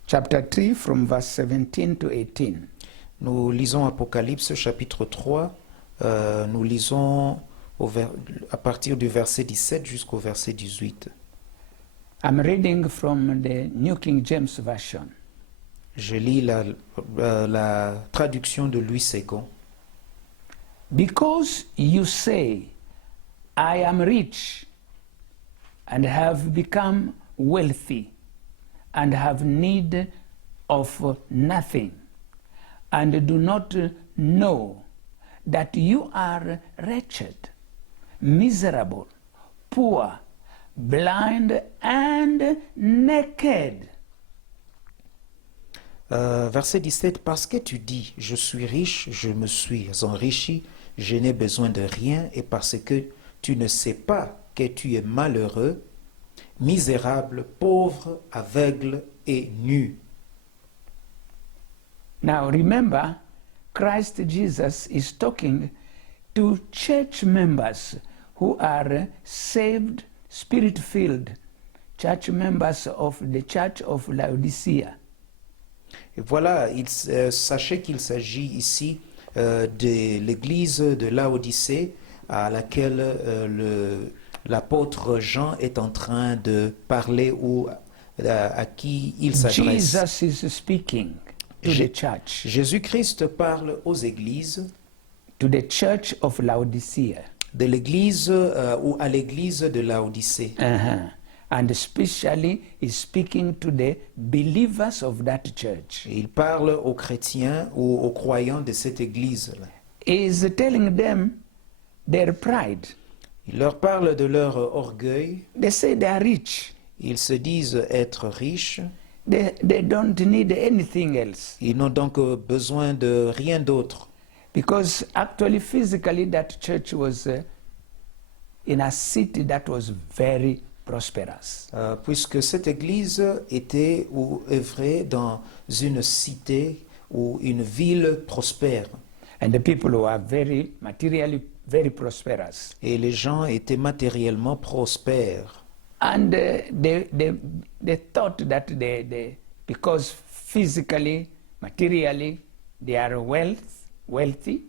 Chapter 3 from verse 17 to 18. Nous lisons Apocalypse chapitre 3. Nous lisons à partir du verset 17 jusqu'au verset 18. I'm reading from the New King James Version. Je lis la traduction de Louis II. Because you say, I am rich and have become wealthy and have need of nothing, and do not know that you are wretched, miserable, poor, blind, and naked. Verset 17, parce que tu dis, je suis riche, je me suis enrichi, je n'ai besoin de rien, et parce que tu ne sais pas que tu es malheureux, misérable, pauvre, aveugle et nu. Now remember, Christ Jesus is talking to church members who are saved, spirit-filled, church members of the church of Laodicea. Et voilà, sachez qu'il s'agit ici de l'église de Laodicée à laquelle l'apôtre Jean est en train de parler ou à qui il s'adresse. Jesus is speaking to the church, Jésus-Christ parle aux églises, to the church of Laodicea, de l'église ou à l'église de Laodicée. and especially is speaking to the believers of that church. Et il parle aux chrétiens ou aux croyants de cette église-là. He is telling them their pride. Il leur parle de leur orgueil. They say they are rich. Ils se disent être riches. They don't need anything else. Ils n'ont donc besoin de rien d'autre. Because actually, physically, that church was in a city that was very prosperous. Puisque cette église était ou œuvrait dans une cité ou une ville prospère. And the people were very materially very prosperous. Et les gens étaient matériellement prospères. And they thought that because physically, materially, they are wealthy,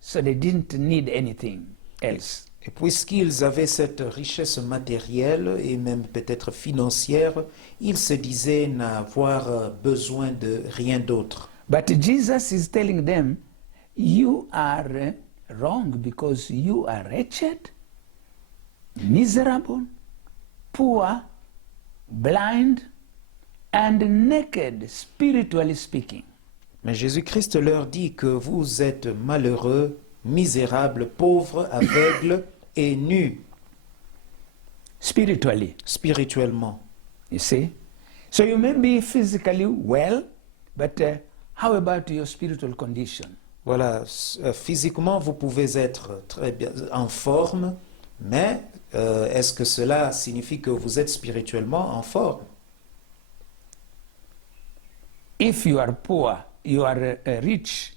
so they didn't need anything else. Et puisqu'ils avaient cette richesse matérielle et même peut-être financière, ils se disaient n'avoir besoin de rien d'autre. But Jesus is telling them, you are wrong because you are wretched, miserable, poor, blind, and naked, spiritually speaking. Mais Jésus-Christ leur dit que vous êtes malheureux, misérables, pauvres, aveugles et nus Spiritually, spirituellement. you see. So you may be physically well, but how about your spiritual condition? Voilà, physiquement, vous pouvez être très bien en forme, mais est-ce que cela signifie que vous êtes spirituellement en forme? If you are poor, you are rich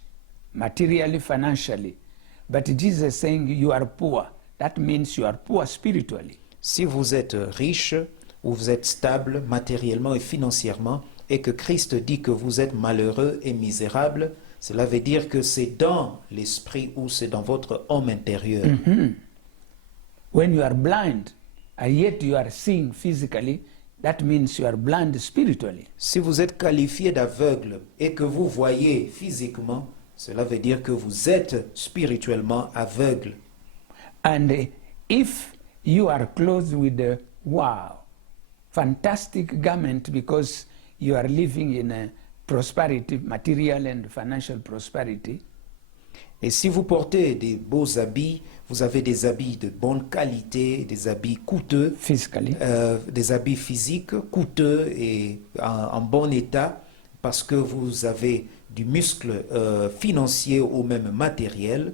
materially, financially, but Jesus is saying you are poor. That means you are poor spiritually. Si vous êtes riche ou vous êtes stable matériellement et financièrement, et que Christ dit que vous êtes malheureux et misérable, cela veut dire que c'est dans l'esprit ou c'est dans votre homme intérieur. When you are blind, and yet you are seeing physically, that means you are blind spiritually. Si vous êtes qualifié d'aveugle et que vous voyez physiquement, cela veut dire que vous êtes spirituellement aveugle. And if you are clothed with a wow, fantastic garment because you are living in a prosperity, material and financial prosperity, Et si vous portez des beaux habits, vous avez des habits de bonne qualité, des habits coûteux, physically, des habits physiques coûteux et en bon état, parce que vous avez du muscle financier ou même matériel.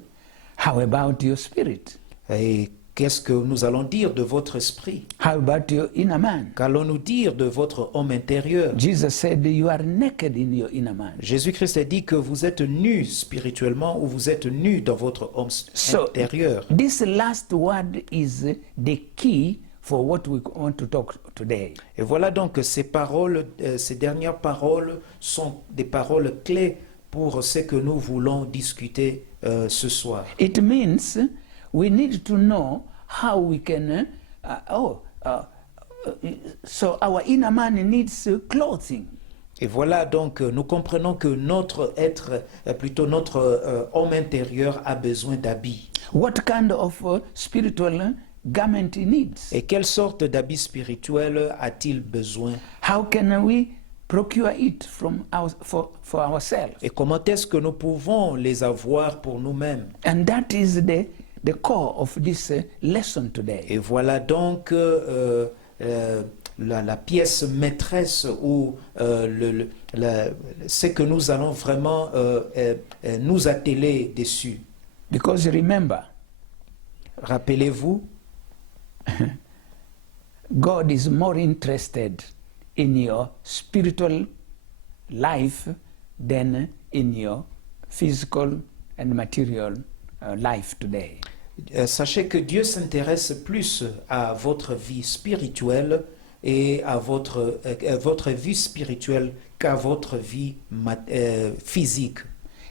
how about your spirit? Et qu'est-ce que nous allons dire de votre esprit? How about your inner man? Qu'allons-nous dire de votre homme intérieur? Jesus said you are naked in your inner man. Jésus-Christ a dit que vous êtes nus spirituellement ou vous êtes nus dans votre homme intérieur. This last word is the key for what we want to talk today. Et voilà donc que ces paroles, ces dernières paroles sont des paroles clés pour ce que nous voulons discuter ce soir. It means we need to know how we can, so our inner man needs clothing. Et voilà donc, nous comprenons que notre être, plutôt notre homme intérieur a besoin d'habits. What kind of spiritual garment he needs? Et quelle sorte d'habits spirituels a-t-il besoin? How can we procure it for ourselves? Et comment est-ce que nous pouvons les avoir pour nous-mêmes? And that is the core of this lesson today. Et voilà donc la pièce maîtresse ou ce que nous allons vraiment nous atteler dessus. Because remember, Rappelez-vous, God is more interested in your spiritual life than in your physical and material life today. Sachez que Dieu s'intéresse plus à votre vie spirituelle et à votre vie spirituelle qu'à votre vie physique.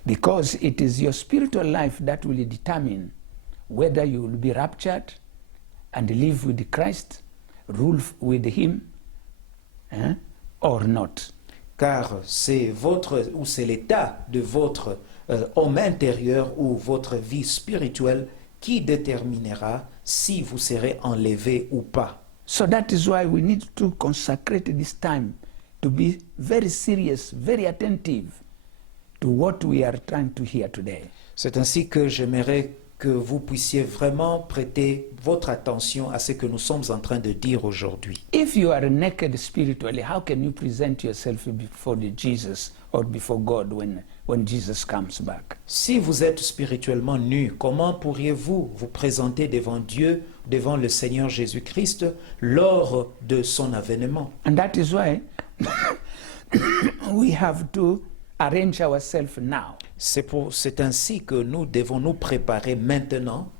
Because it is your spiritual life that will determine whether you will be raptured and live with Christ, rule with Him, or not. Car c'est c'est l'état de votre homme intérieur ou votre vie spirituelle qui déterminera si vous serez enlevé ou pas. So that is why we need to consecrate this time to be very serious, very attentive to what we are trying to hear today. C'est ainsi que j'aimerais que vous puissiez vraiment prêter votre attention à ce que nous sommes en train de dire aujourd'hui. If you are naked spiritually, how can you present yourself before Jesus or before God when Jesus comes back? Si vous êtes spirituellement nus, comment pourriez-vous vous présenter devant Dieu, devant le Seigneur Jésus-Christ, lors de son avènement? And that is why we have to arrange ourselves now. C'est ainsi que nous devons nous préparer maintenant.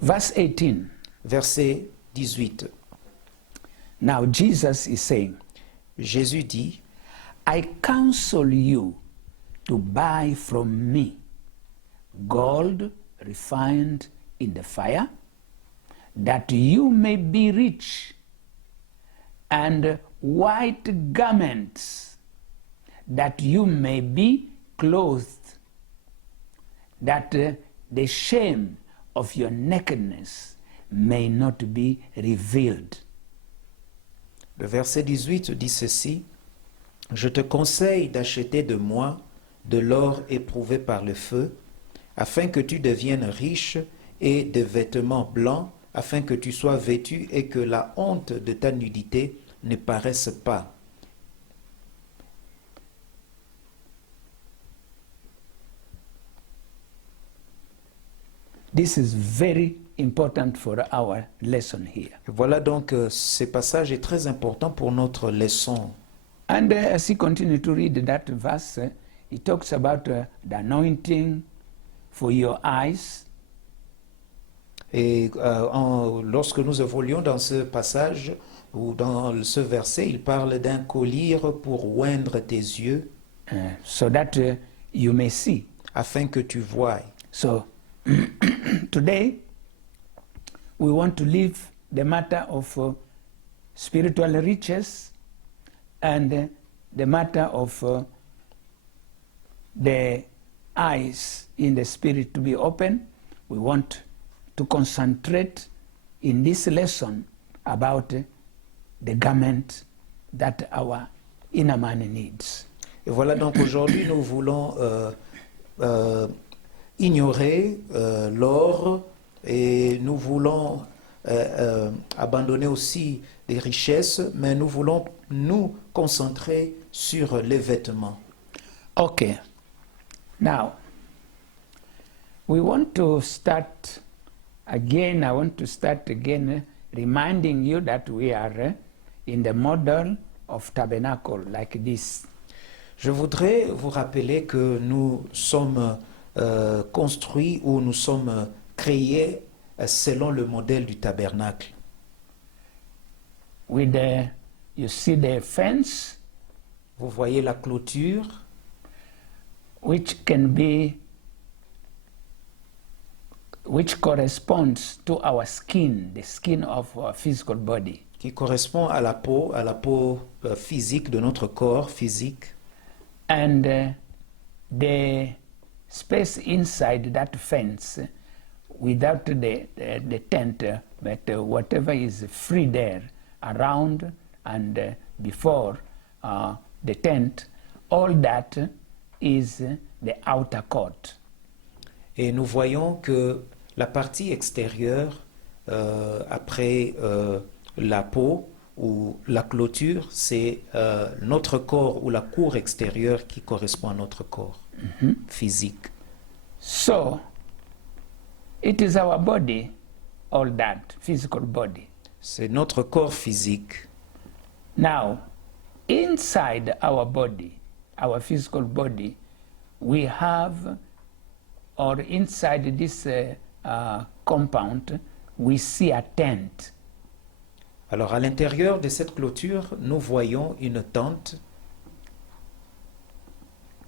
Verse 18. Verset 18. Now Jesus is saying, Jésus dit, I counsel you to buy from me gold refined in the fire, that you may be rich, and white garments, that you may be clothed, that the shame of your nakedness may not be revealed. Le verset 18 dit ceci, je te conseille d'acheter de moi de l'or éprouvé par le feu, afin que tu deviennes riche, et des vêtements blancs, afin que tu sois vêtu et que la honte de ta nudité ne paraisse pas. This is very important for our lesson here. Voilà donc, ce passage est très important pour notre leçon. And as he continued to read that verse, he talks about the anointing for your eyes. Et lorsque nous évoluons dans ce passage ou dans ce verset, il parle d'un collier pour oindre tes yeux, So that you may see. afin que tu voies. So today we want to leave the matter of spiritual riches and the matter of the eyes in the spirit to be open. We want to concentrate in this lesson about the garment that our inner man needs. Et voilà donc aujourd'hui nous voulons ignorer l'or et nous voulons abandonner aussi les richesses, mais nous voulons nous concentrer sur les vêtements. Okay. Now, we want to start again. I want to start again reminding you that we are in the model of tabernacle like this. Je voudrais vous rappeler que nous sommes construits ou nous sommes créés selon le modèle du tabernacle. With you see the fence, Vous voyez la clôture which corresponds to our skin, the skin of our physical body. qui correspond à la peau physique de notre corps physique. And the space inside that fence, without the tent, but whatever is free there, around and before the tent, all that is the outer court. Et nous voyons que la partie extérieure, après la peau ou la clôture, c'est notre corps ou la cour extérieure qui correspond à notre corps physique. So, it is our body, all that, physical body. C'est notre corps physique. Now, inside our body, our physical body, we have, or inside this compound, we see a tent. Alors à l'intérieur de cette clôture, nous voyons une tente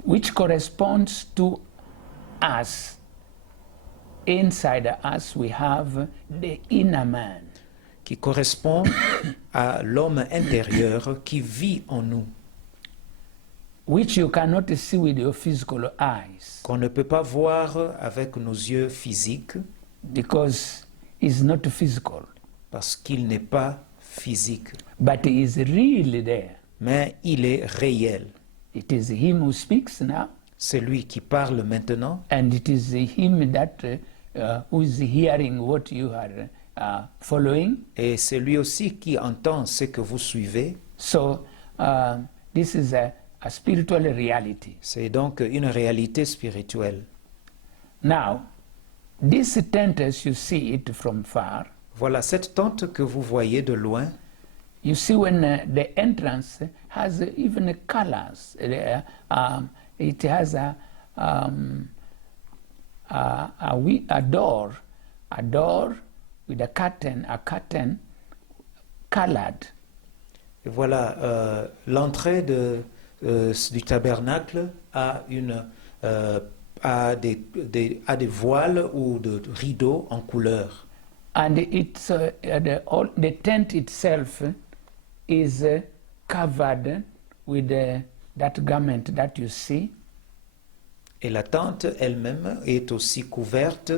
which corresponds to us. Inside us, we have the inner man. qui correspond à l'homme intérieur qui vit en nous, Which you cannot see with your physical eyes qu'on ne peut pas voir avec nos yeux physiques because it's not physical, parce qu'il n'est pas physique, but it is really there. mais il est réel. It is him who speaks now, C'est lui qui parle maintenant and it is him that who is hearing what you are following. et c'est lui aussi qui entend ce que vous suivez. So this is a spiritual reality. C'est donc une réalité spirituelle. Now, this tent, as you see it from far, Voilà, cette tente que vous voyez de loin, you see when the entrance has even colors. It has a door with a curtain colored. et voilà, l'entrée du tabernacle a, a des voiles ou de rideaux en couleur. And it's the tent itself is covered with that garment that you see. Et la tente elle-même est aussi couverte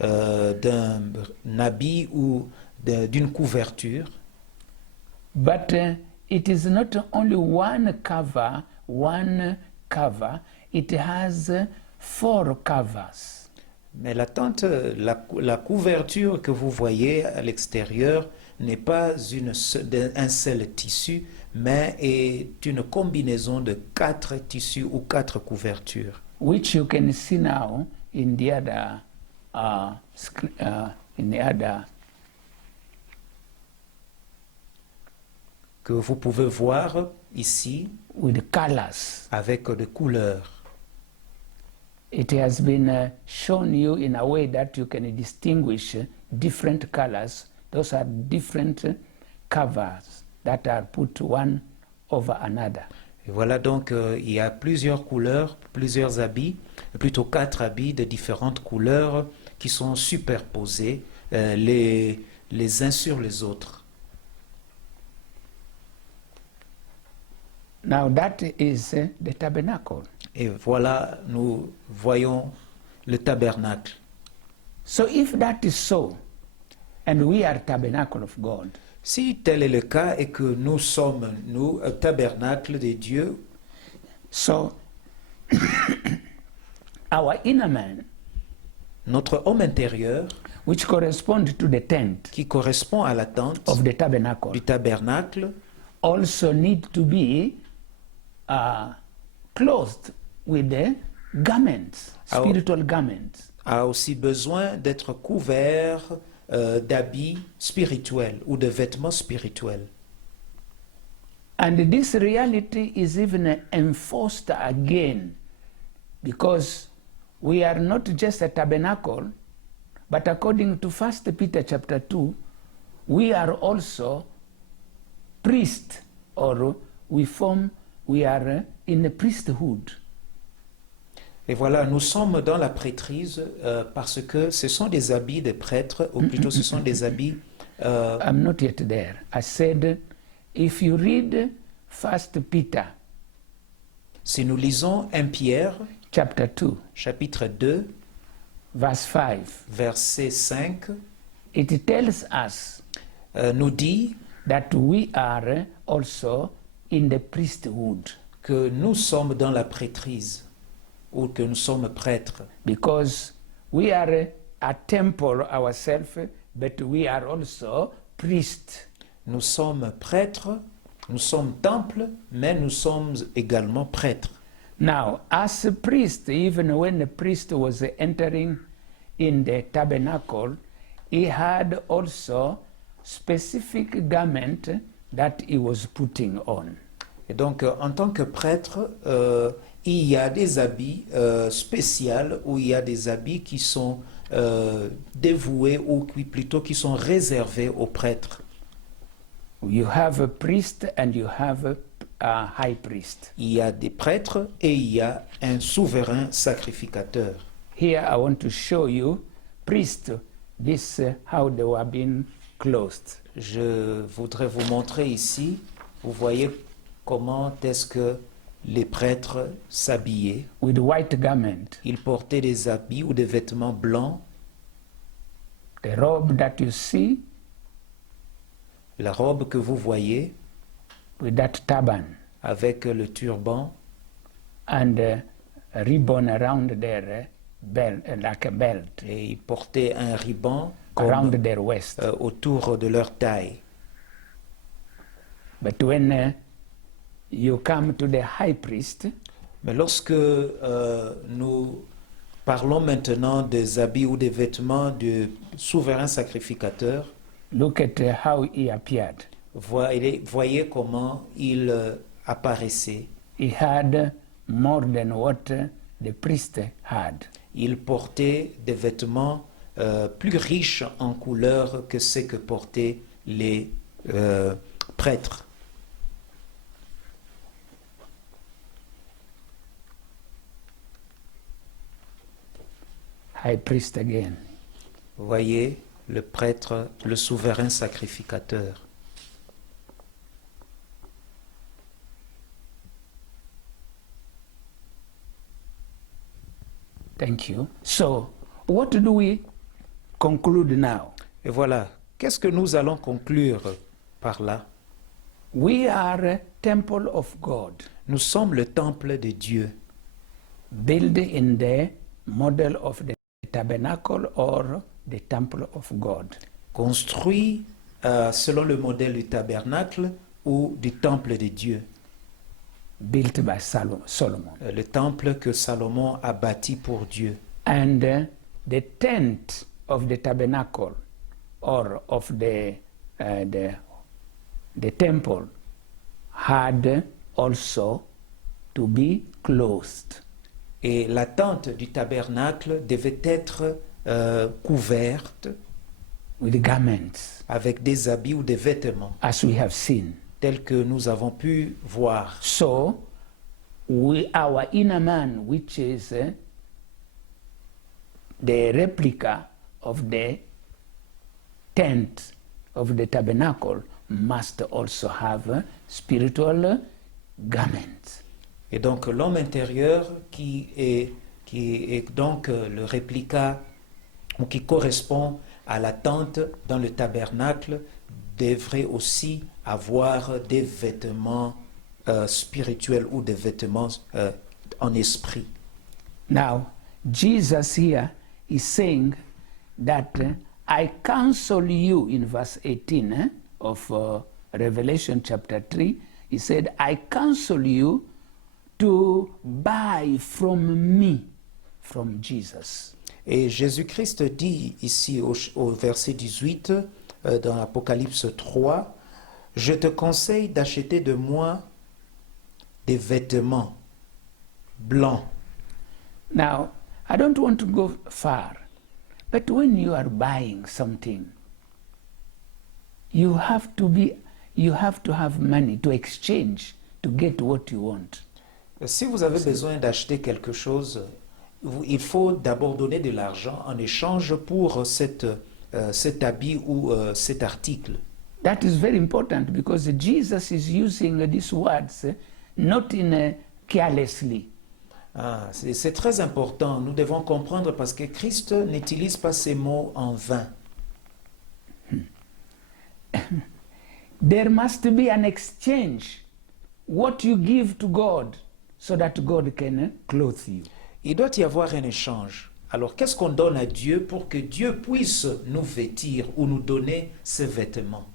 d'un habit ou d'une couverture. But it is not only one cover, it has 4 covers. Mais la tente, la couverture que vous voyez à l'extérieur n'est pas un seul tissu, mais est une combinaison de 4 tissus ou 4 couvertures. Which you can see now in the other Que vous pouvez voir ici with colors. avec des couleurs. It has been shown you in a way that you can distinguish different colors. Those are different covers that are put one over another. Et voilà donc, il y a plusieurs couleurs, plusieurs habits, plutôt 4 habits de différentes couleurs qui sont superposés les uns sur les autres. Now that is the tabernacle. Et voilà, nous voyons le tabernacle. So if that is so, and we are tabernacle of God, Si tel est le cas et que nous sommes, nous, un tabernacle de Dieu, so our inner man, notre homme intérieur, which correspond to the tent qui correspond à la tente of the tabernacle, du tabernacle, also need to be clothed with the garments, spiritual garments. a aussi besoin d'être couvert d'habits spirituels ou de vêtements spirituels. And this reality is even enforced again because we are not just a tabernacle, but according to 1 Peter chapter 2, we are also priests, or we are in the priesthood. Et voilà, nous sommes dans la prêtrise parce que ce sont des habits de prêtres, ou plutôt ce sont des habits... I'm not yet there. I said, if you read 1 Peter Si nous lisons 1 Pierre, chapter 2, chapitre 2, verse 5, verset 5, it tells us nous dit that we are also in the priesthood, que nous sommes dans la prêtrise, ou que nous sommes prêtres. because we are a temple ourselves, but we are also priests. Nous sommes prêtres, nous sommes temple, mais nous sommes également prêtres. Now, as a priest, even when the priest was entering in the tabernacle, he had also specific garment that he was putting on. Et donc, en tant que prêtre, il y a des habits spéciaux, ou il y a des habits qui sont dévoués, ou plutôt qui sont réservés aux prêtres. You have a priest and you have a high priest. Il y a des prêtres et il y a un souverain sacrificateur. Here I want to show you priests, this how they were being clothed. Je voudrais vous montrer ici, vous voyez comment est-ce que les prêtres s'habillaient. With white garment, Ils portaient des habits ou des vêtements blancs. the robe that you see La robe que vous voyez with that turban avec le turban and a ribbon around their belt, like a belt et ils portaient un ruban around comme, their waist. autour de leur taille. But when you come to the high priest, Mais lorsque nous parlons maintenant des habits ou des vêtements du souverain sacrificateur, look at how he appeared. voyez comment il apparaissait. He had more than what the priest had. Il portait des vêtements plus riches en couleurs que ce que portaient les prêtres. High priest again. Voyez le prêtre, le souverain sacrificateur. Thank you. So, what do we conclude now? Et voilà, qu'est-ce que nous allons conclure par là? We are a temple of God, Nous sommes le temple de Dieu, built in the model of the tabernacle or the temple of God. construit selon le modèle du tabernacle ou du temple de Dieu, Built by Solomon. le temple que Salomon a bâti pour Dieu. And the tent of the tabernacle or of the temple had also to be closed. Et la tente du tabernacle devait être couverte With garments, avec des habits ou des vêtements, as we have seen. tels que nous avons pu voir. So, our inner man, which is the replica of the tent of the tabernacle, must also have spiritual garments. Et donc l'homme intérieur qui est donc le réplica ou qui correspond à la tente dans le tabernacle devrait aussi avoir des vêtements spirituels ou des vêtements en esprit. Now, Jesus here is saying that I counsel you in verse 18 of Revelation chapter 3. He said, I counsel you to buy from me, from Jesus. Et Jésus-Christ dit ici au verset 18 dans l'Apocalypse 3, « Je te conseille d'acheter de moi des vêtements blancs. » Now, I don't want to go far, but when you are buying something, you have to have money to exchange to get what you want. Si vous avez besoin d'acheter quelque chose, il faut d'abord donner de l'argent en échange pour cet habit ou cet article. That is very important because Jesus is using these words not in carelessly. C'est très important, nous devons comprendre parce que Christ n'utilise pas ces mots en vain. There must be an exchange. What you give to God so that God can clothe you. Il doit y avoir un échange. Alors qu'est-ce qu'on donne à Dieu pour que Dieu puisse nous vêtir ou nous donner ses vêtements?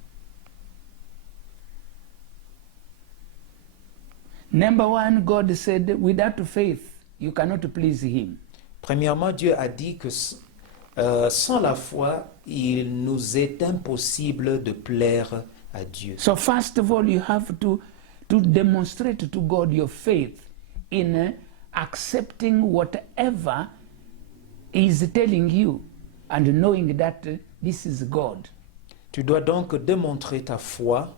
Number one, God said, without faith, you cannot please Him. Premièrement, Dieu a dit que sans la foi, il nous est impossible de plaire à Dieu. So first of all, you have to demonstrate to God your faith in accepting whatever He is telling you and knowing that this is God. Tu dois donc démontrer ta foi.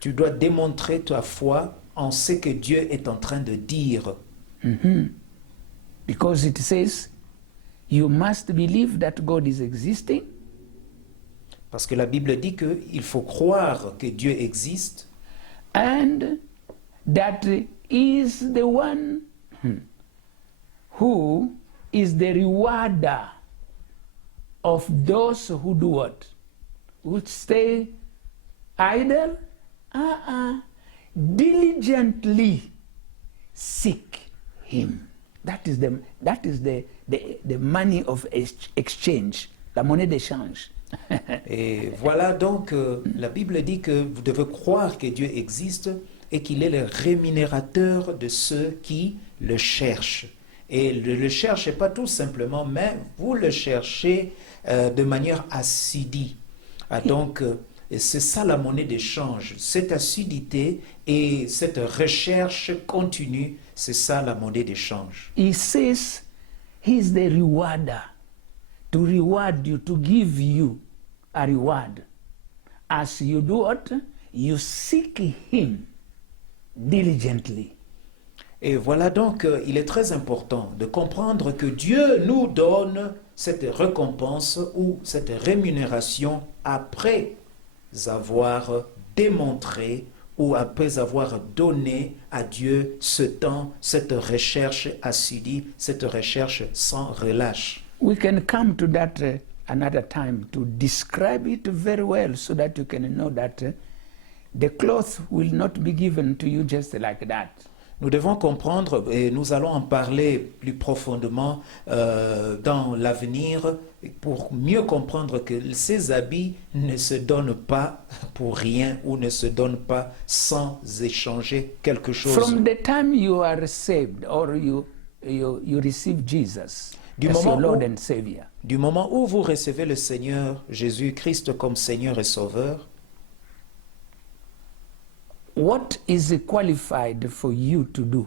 Tu dois démontrer ta foi en ce que Dieu est en train de dire. Because it says, you must believe that God is existing. Parce que la Bible dit qu'il faut croire que Dieu existe And that He is the one who is the rewarder of those who do what? Who stay idle? Diligently seek Him. That is the money of exchange, la monnaie d'échange. Et voilà donc, la Bible dit que vous devez croire que Dieu existe et qu'il est le rémunérateur de ceux qui le cherchent. Et le cherchez pas tout simplement, mais vous le cherchez de manière assidue. Ah, donc, c'est ça la monnaie d'échange. Cette assiduité et cette recherche continue, c'est ça la monnaie d'échange. He says he's the rewarder, to reward you, to give you a reward. As you do what? You seek him diligently. Et voilà donc, il est très important de comprendre que Dieu nous donne cette récompense ou cette rémunération après avoir démontré ou après avoir donné à Dieu ce temps, cette recherche assidue, cette recherche sans relâche. We can come to that another time to describe it very well so that you can know that the cloth will not be given to you just like that. Nous devons comprendre, et nous allons en parler plus profondément dans l'avenir, pour mieux comprendre que ces habits ne se donnent pas pour rien ou ne se donnent pas sans échanger quelque chose. From the time you are saved or you receive Jesus Du as moment your Lord où- and Savior, Du moment où vous recevez le Seigneur Jésus-Christ comme Seigneur et Sauveur, what is qualified for you to do?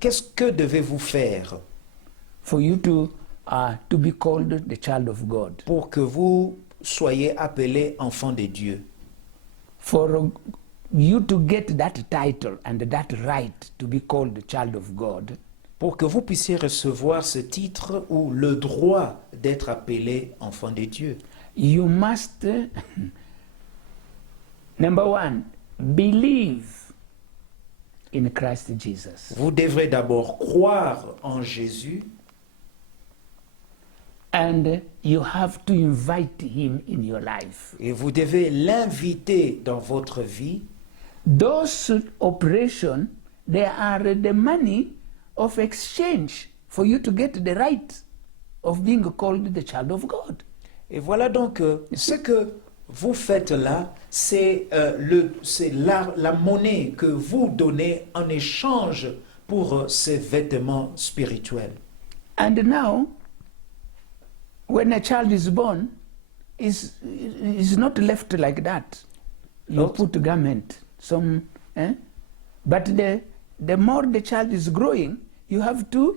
qu'est-ce que devez-vous faire For you to be called the child of God. pour que vous soyez appelés enfants de Dieu? For you to get that title and that right to be called the child of God, Pour que vous puissiez recevoir ce titre ou le droit d'être appelé enfant de Dieu, you must, number one, believe in Christ Jesus. vous devrez d'abord croire en Jésus And you have to invite him in your life. et vous devez l'inviter dans votre vie. Those operations, they are the money of exchange for you to get the right of being called the child of God. Et voilà donc ce que vous faites là, c'est la monnaie que vous donnez en échange pour ces vêtements spirituels. And now, when a child is born, is not left like that. You Oh. put garment, but the more the child is growing, you have to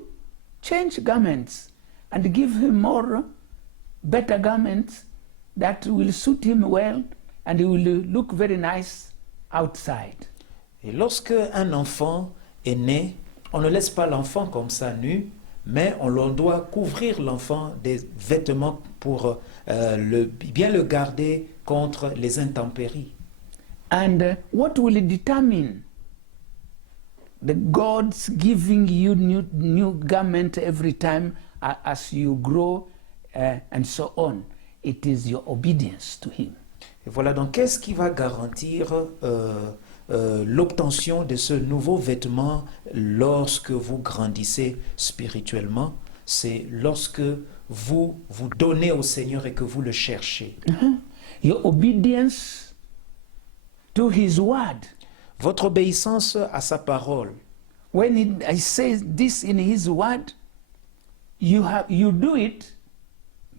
change garments and give him more better garments that will suit him well and he will look very nice outside. Et lorsque un enfant est né, on ne laisse pas l'enfant comme ça nu, mais on doit couvrir l'enfant des vêtements pour bien le garder contre les intempéries. And what will determine the God's giving you new garment every time as you grow and so on? It is your obedience to him. Et voilà donc qu'est-ce qui va garantir l'obtention de ce nouveau vêtement lorsque vous grandissez spirituellement? C'est lorsque vous vous donnez au Seigneur et que vous le cherchez. Your obedience to his word. Votre obéissance à sa parole. When he says this in his word, you do it,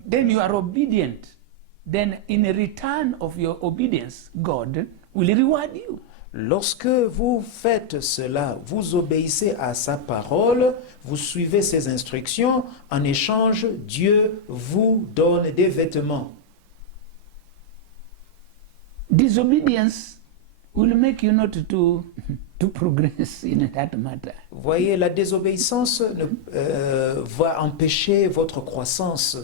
then you are obedient. Then in return of your obedience, God will reward you. Lorsque vous faites cela, vous obéissez à sa parole, vous suivez ses instructions, en échange, Dieu vous donne des vêtements. Disobedience will make you not to progress in that matter. Voyez, la désobéissance va empêcher votre croissance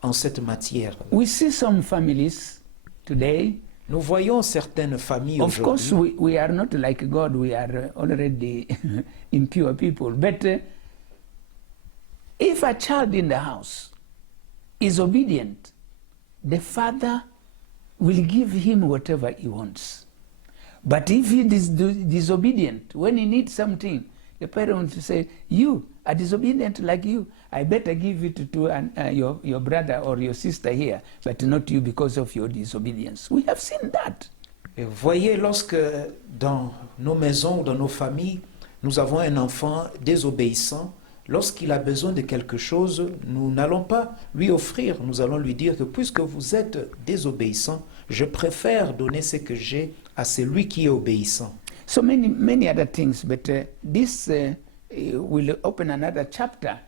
en cette matière. We see some families today. Nous voyons certaines familles Of course, aujourd'hui. we are not like God. We are already impure people. But if a child in the house is obedient, the father will give him whatever he wants. But if he is disobedient, when he needs something, the parent will say, you are disobedient like you. I better give it to your brother or your sister here, but not you because of your disobedience. We have seen that. Et voyez, lorsque dans nos maisons ou dans nos familles, nous avons un enfant désobéissant, lorsqu'il a besoin de quelque chose, nous n'allons pas lui offrir, nous allons lui dire que puisque vous êtes désobéissant, je préfère donner ce que j'ai à celui qui est obéissant. So many other things, but this will open another chapter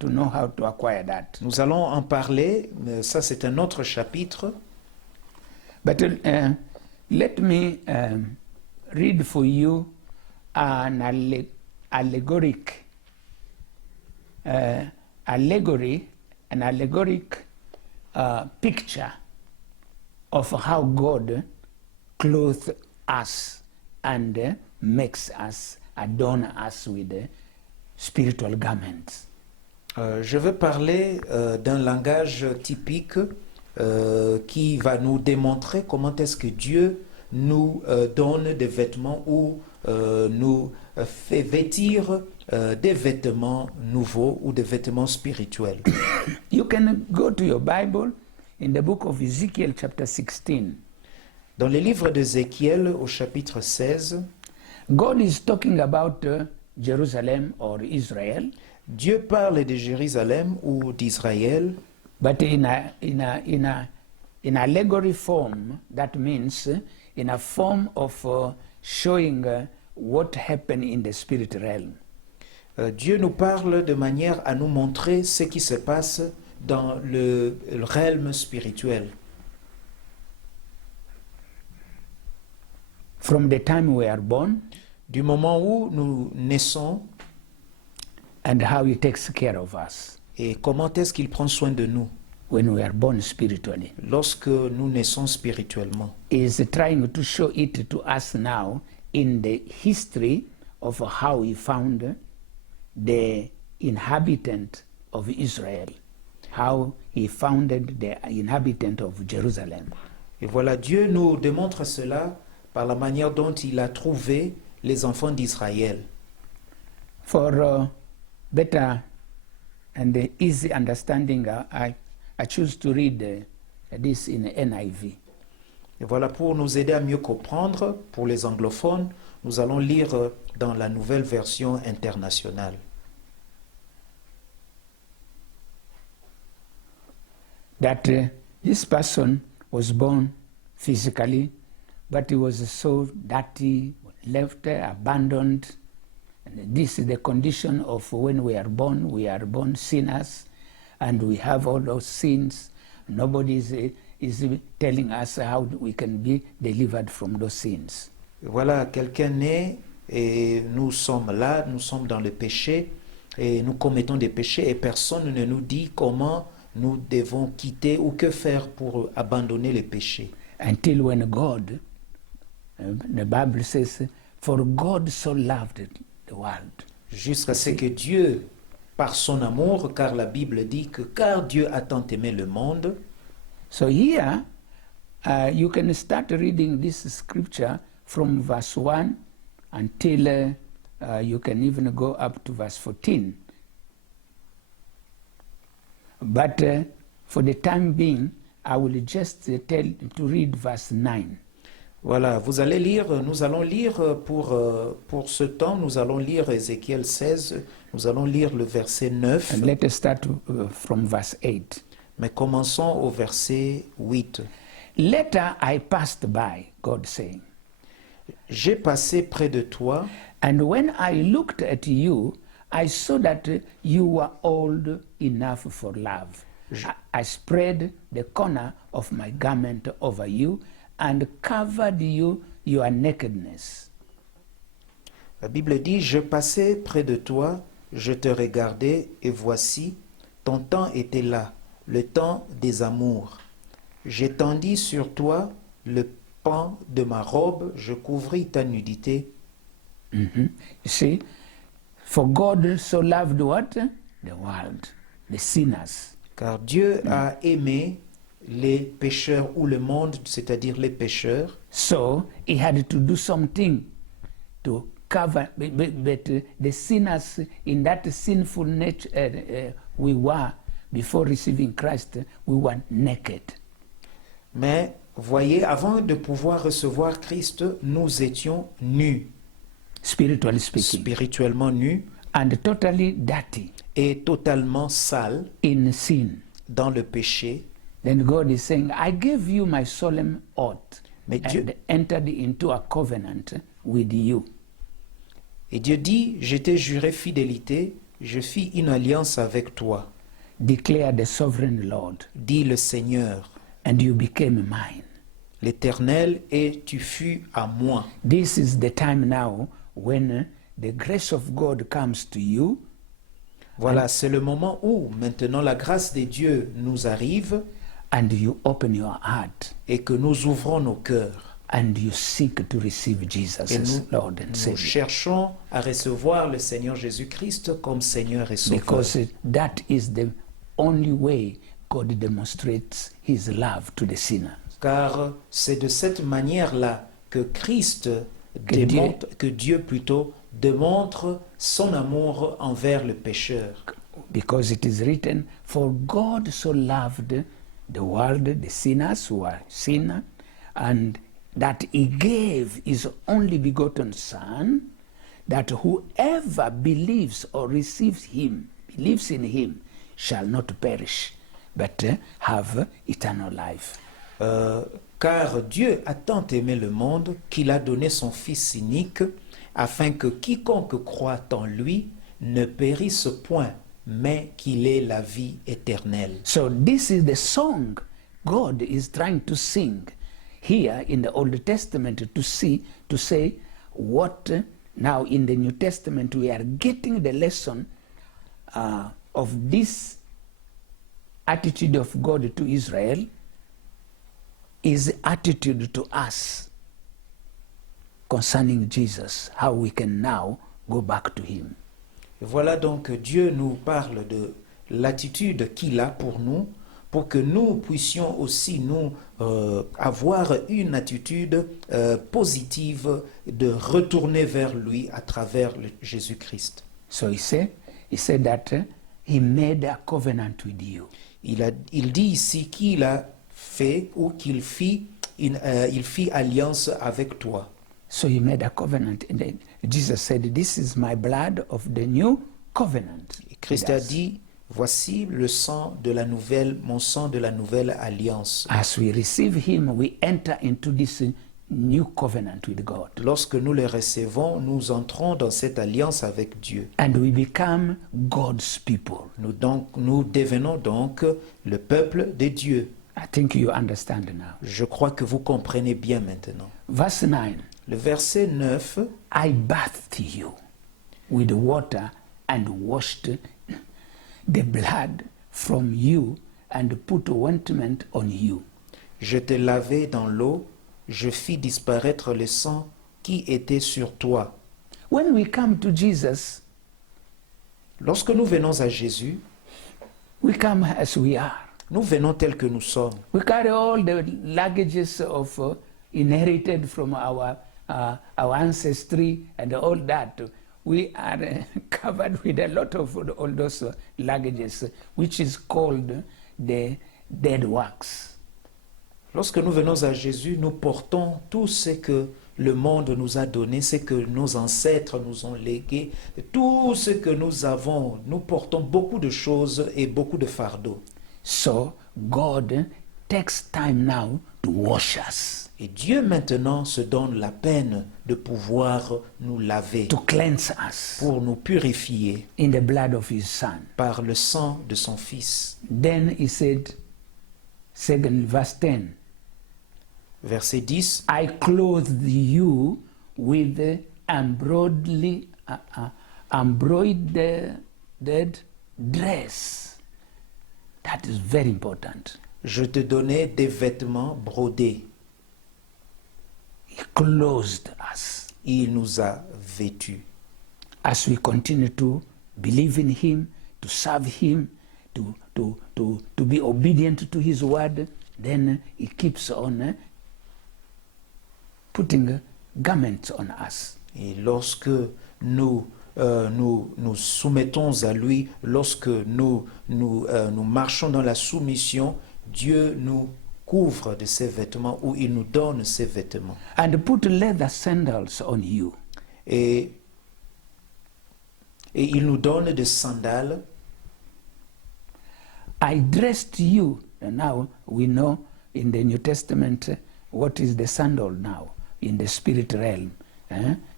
to know how to acquire that. Nous allons en parler, mais ça c'est un autre chapitre. But let me read for you an allegoric picture of how God clothes us and makes us, adorn us with spiritual garments. Je veux parler d'un langage typique qui va nous démontrer comment est-ce que Dieu nous donne des vêtements ou nous fait vêtir des vêtements nouveaux ou des vêtements spirituels. You can go to your Bible in the book of Ezekiel chapter 16. Dans le livre d'Ézéchiel au chapitre 16, God is talking about Jerusalem or Israel, Dieu parle de Jérusalem ou d'Israël, but in allegory form. That means in a form of showing what happened in the spirit realm. Dieu nous parle de manière à nous montrer ce qui se passe dans le realm spirituel. From the time we are born, Du moment où nous naissons and how he takes care of us et comment est-ce qu'il prend soin de nous when we are born spiritually. lorsque nous naissons spirituellement. He is trying to show it to us now in the history of how he found the inhabitant of Israel, how he founded the inhabitant of Jerusalem. Et voilà, Dieu nous démontre cela par la manière dont il a trouvé les enfants d'Israël. For better and easy understanding, I choose to read this in NIV. Et voilà, pour nous aider à mieux comprendre, pour les anglophones, nous allons lire dans la nouvelle version internationale. That this person was born physically, but he was so dirty, left, abandoned. And this is the condition of when we are born sinners, and we have all those sins. Nobody is telling us how we can be delivered from those sins. Et voilà, quelqu'un naît et nous sommes là, nous sommes dans le péché et nous commettons des péchés et personne ne nous dit comment nous devons quitter ou que faire pour abandonner les péchés. Until when God, the Bible says, for God so loved the world. Jusqu'à ce que Dieu, par son amour, car la Bible dit que car Dieu a tant aimé le monde. So here, you can start reading this scripture from verse 1 until you can even go up to verse 14. But for the time being, I will just tell to read verse 9. Voilà, vous allez lire, nous allons lire pour ce temps, nous allons lire Ézéchiel 16, nous allons lire le verset 9. And let us start from verse 8. Mais commençons au verset 8. Later I passed by, God saying, J'ai passé près de toi, and when I looked at you, I saw that you were old enough for love. I spread the corner of my garment over you and covered you your nakedness. La Bible dit, je passais près de toi, je te regardais, et voici, ton temps était là, le temps des amours. J'étendis sur toi le pan de ma robe, je couvris ta nudité. You see, for God so loved what? The world, the sinners. Car Dieu a aimé les pécheurs ou le monde, c'est-à-dire les pécheurs. So he had to do something to the sinners in that sinful nature we were before receiving Christ, we were naked. Mais voyez, avant de pouvoir recevoir Christ, nous étions nus, Spiritually speaking, spirituellement nus and totally dirty et totalement sales in sin. dans le péché. Then God is saying, I gave you my solemn oath Mais and Dieu- entered into a covenant with you. Et Dieu dit, je t'ai juré fidélité, je fis une alliance avec toi, Declare the sovereign Lord, dit le Seigneur, and you became mine. l'Éternel, et tu fus à moi. This is the time now when the grace of God comes to you, Voilà, c'est le moment où maintenant la grâce de Dieu nous arrive and you open your heart et que nous ouvrons nos cœurs. and you seek to receive Jesus Et as nous, Lord and nous Savior. cherchons à recevoir le Seigneur Jésus-Christ comme Seigneur et Sauveur. Because that is the only way God demonstrates his love to the sinner. Car c'est de cette manière-là que Christ Que démontre, que Dieu plutôt démontre son amour envers le pécheur. Because it is written, for God so loved the world, the sinners who are sinner, and that he gave his only begotten Son, that whoever believes or receives him, believes in him, shall not perish, but have eternal life. Car Dieu a tant aimé le monde qu'il a donné son Fils unique, afin que quiconque croit en lui ne périsse point, mais qu'il ait la vie éternelle. So this is the song God is trying to sing here in the Old Testament to say what now in the New Testament we are getting the lesson of this attitude of God to Israel is attitude to us concerning Jesus, how we can now go back to him. Et voilà donc Dieu nous parle de l'attitude qu'il a pour que nous puissions aussi nous avoir une attitude positive de retourner vers lui à travers Jésus-Christ. So he said that he made a covenant with you. Il dit ici qu'il a fait ou qu'il fit il fit alliance avec toi. So he made a covenant. And then Jesus said, this is my blood of the new covenant. Et Christ a dit, voici le sang de la nouvelle, mon sang de la nouvelle alliance. As we receive him, we enter into this new covenant with God. Lorsque nous le recevons, nous entrons dans cette alliance avec Dieu. And we become God's people. Nous devenons donc le peuple de Dieu. I think you understand now. Je crois que vous comprenez bien maintenant. Verse 9, Le verset 9, I bathed you with water and washed the blood from you and put ointment on you. je t'ai lavé dans l'eau, je fis disparaître le sang qui était sur toi. When we come to Jesus, Lorsque nous venons à Jésus, we come as we are. nous venons tels que nous sommes. We carry all the luggages of inherited from our ancestry and all that. We are covered with a lot of all those luggages, which is called the dead works. Lorsque nous venons à Jésus, nous portons tout ce que le monde nous a donné, ce que nos ancêtres nous ont légué, tout ce que nous avons. Nous portons beaucoup de choses et beaucoup de fardeaux. So God takes time now to wash us, Et Dieu maintenant se donne la peine de pouvoir nous laver, to cleanse us pour nous purifier in the blood of his Son. par le sang de son Fils. Then he said, verse 10, Verset 10, I clothed you with embroidered dress. That is very important. je te donnai des vêtements brodés. He clothed us. Il nous a vêtus. As we continue to believe in him, to serve him, to be obedient to his word, then he keeps on putting garments on us. Et lorsque nous soumettons à lui, lorsque nous marchons dans la soumission, Dieu nous couvre de ses vêtements ou il nous donne ses vêtements. And put leather sandals on you. Et il nous donne des sandales. I dressed you. And now we know in the New Testament what is the sandal now in the spirit realm.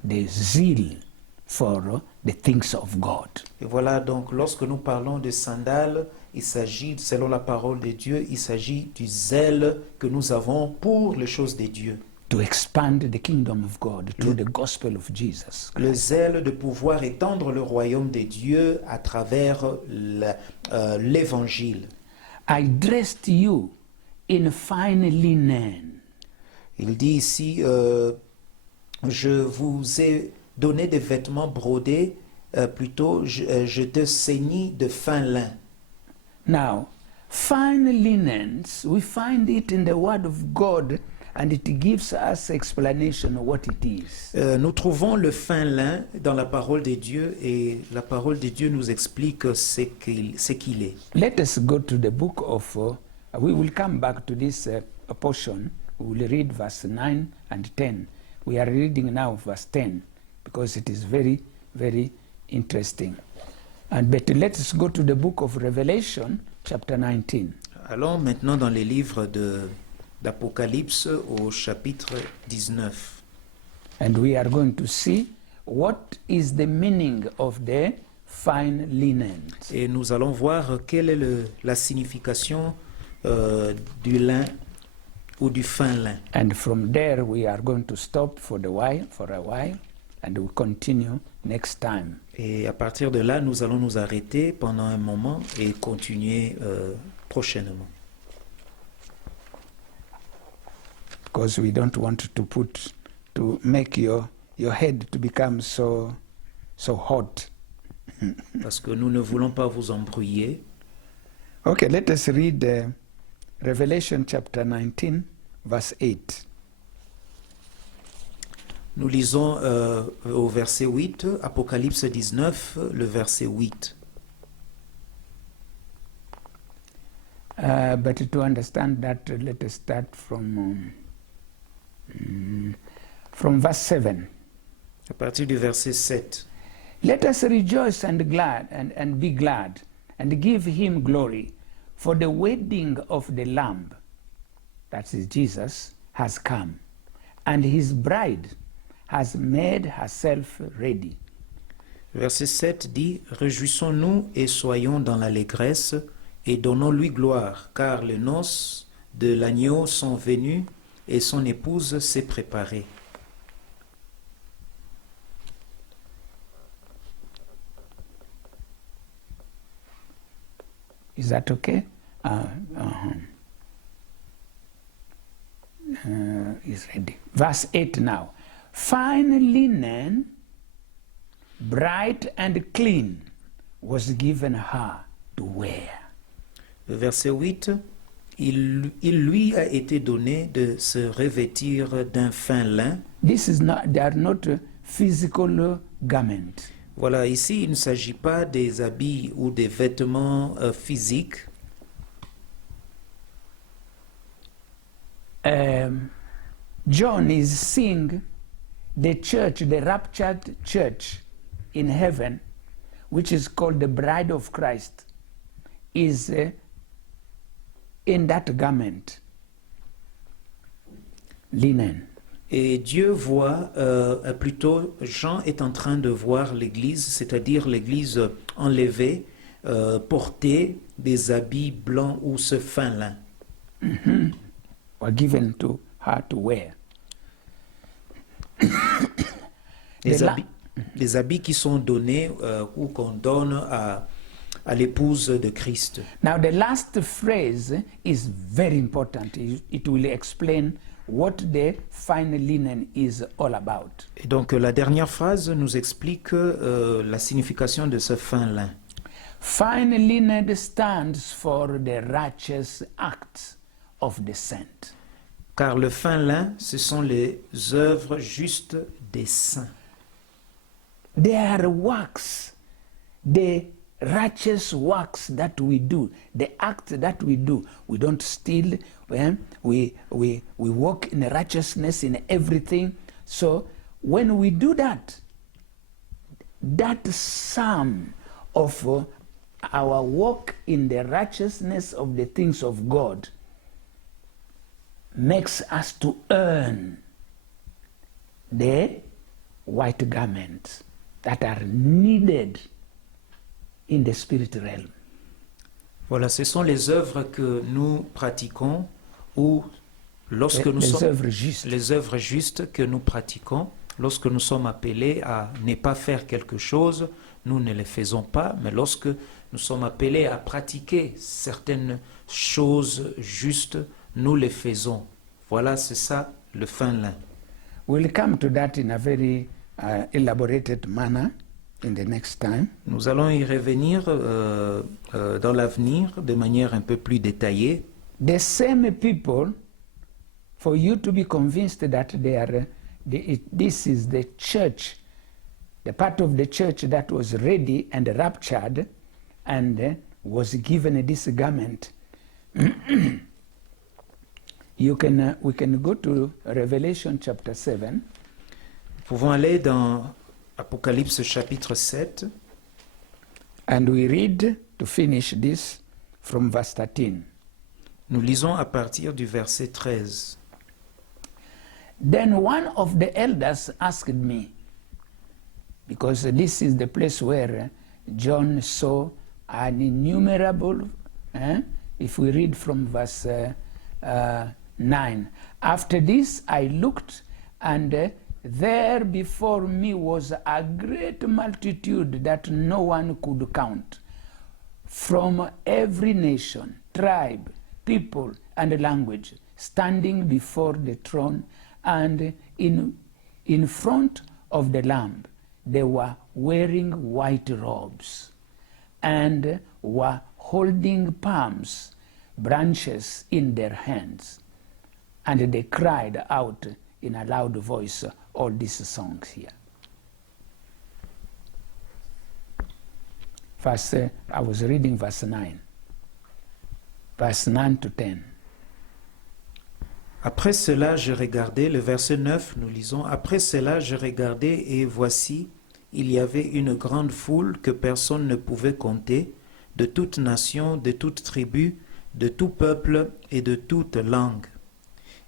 The zeal for the things of God. Et voilà, donc lorsque nous parlons de sandales, il s'agit, selon la parole de Dieu, il s'agit du zèle que nous avons pour les choses de Dieu. To expand the kingdom of God through the gospel of Jesus. Le zèle de pouvoir étendre le royaume de Dieu à travers l'évangile. I dressed you in fine linen. Il dit ici, je vous ai donné des vêtements brodés, plutôt je te ceignis de fin lin. Now, fine linens, we find it in the word of God and it gives us explanation of what it is. Nous trouvons le fin lin dans la parole de Dieu et la parole de Dieu nous explique ce qu'il est. Let us go to the book of, we will come back to this portion. We will read verse 9 and 10. We are reading now verse 10 because it is very, very interesting. But let us go to the book of Revelation, chapter 19. Allons maintenant dans les livres d'Apocalypse au chapitre 19. And we are going to see what is the meaning of the fine linen. Et nous allons voir quelle est la signification du lin ou du fin lin. And from there we are going to stop for a while, and we'll continue next time. Et à partir de là, nous allons nous arrêter pendant un moment et continuer prochainement. Because we don't want to make your head to become so hot. Parce que nous ne voulons pas vous embrouiller. Okay, let us read Revelation chapter 19, verse 8. Nous lisons au verset 8, Apocalypse 19, le verset 8. But to understand that, let us start from verse 7. À partir du verset 7. Let us rejoice and be glad and give him glory, for the wedding of the Lamb, that is Jesus, has come, and his bride has made herself ready. Verset 7 dit, réjouissons-nous et soyons dans l'allégresse et donnons-lui gloire, car les noces de l'agneau sont venues et son épouse s'est préparée. Is that okay? Is ready. Verse 8 now. Fine linen, bright and clean, was given her to wear. Verset 8, il lui a été donné de se revêtir d'un fin lin. They are not physical garments. Voilà, ici, il ne s'agit pas des habits ou des vêtements physiques. John is seeing the church, the raptured church in heaven, which is called the bride of Christ, is in that garment, linen. Et Dieu voit, plutôt, Jean est en train de voir l'Église, c'est-à-dire l'Église enlevée, porter des habits blancs ou ce fin lin. Mm-hmm. Were given to her to wear. Les habits qui sont donnés ou qu'on donne à l'épouse de Christ. Now the last phrase is very important. It will explain what the fine linen is all about. Et donc la dernière phrase nous explique la signification de ce fin lin. Fine linen stands for the righteous acts of the saint. Car le fin lin, ce sont les œuvres justes des saints. There are works, the righteous works that we do, the acts that we do. We don't steal, we walk in righteousness in everything. So when we do that, that sum of our walk in the righteousness of the things of God makes us to earn the white garments that are needed in the spirit realm. Voilà, ce sont les œuvres que nous pratiquons ou lorsque nous sommes œuvres justes. les œuvres justes que nous pratiquons lorsque nous sommes appelés à ne pas faire quelque chose, nous ne les faisons pas, mais lorsque nous sommes appelés à pratiquer certaines choses justes, nous les faisons. Voilà, c'est ça le fin lin. We'll come to that in a very elaborated manner in the next time. Nous allons y revenir dans l'avenir de manière un peu plus détaillée. The same people, for you to be convinced that they are, this is the church, the part of the church that was ready and raptured and was given this garment. We can go to Revelation chapter 7. Nous pouvons aller dans Apocalypse chapitre 7 and we read, to finish this, from verse 13. Nous lisons à partir du verset 13. Then one of the elders asked me, because this is the place where John saw an innumerable, if we read from verse 9. After this I looked, and there before me was a great multitude that no one could count, from every nation, tribe, people, and language, standing before the throne, and in front of the Lamb. They were wearing white robes and were holding palms branches in their hands, and they cried out in a loud voice all these songs here. I was reading verse 9. Verse 9 to 10. Après cela, je regardais, le verset 9, nous lisons, après cela, je regardais et voici, il y avait une grande foule que personne ne pouvait compter, de toute nation, de toute tribu, de tout peuple et de toute langue.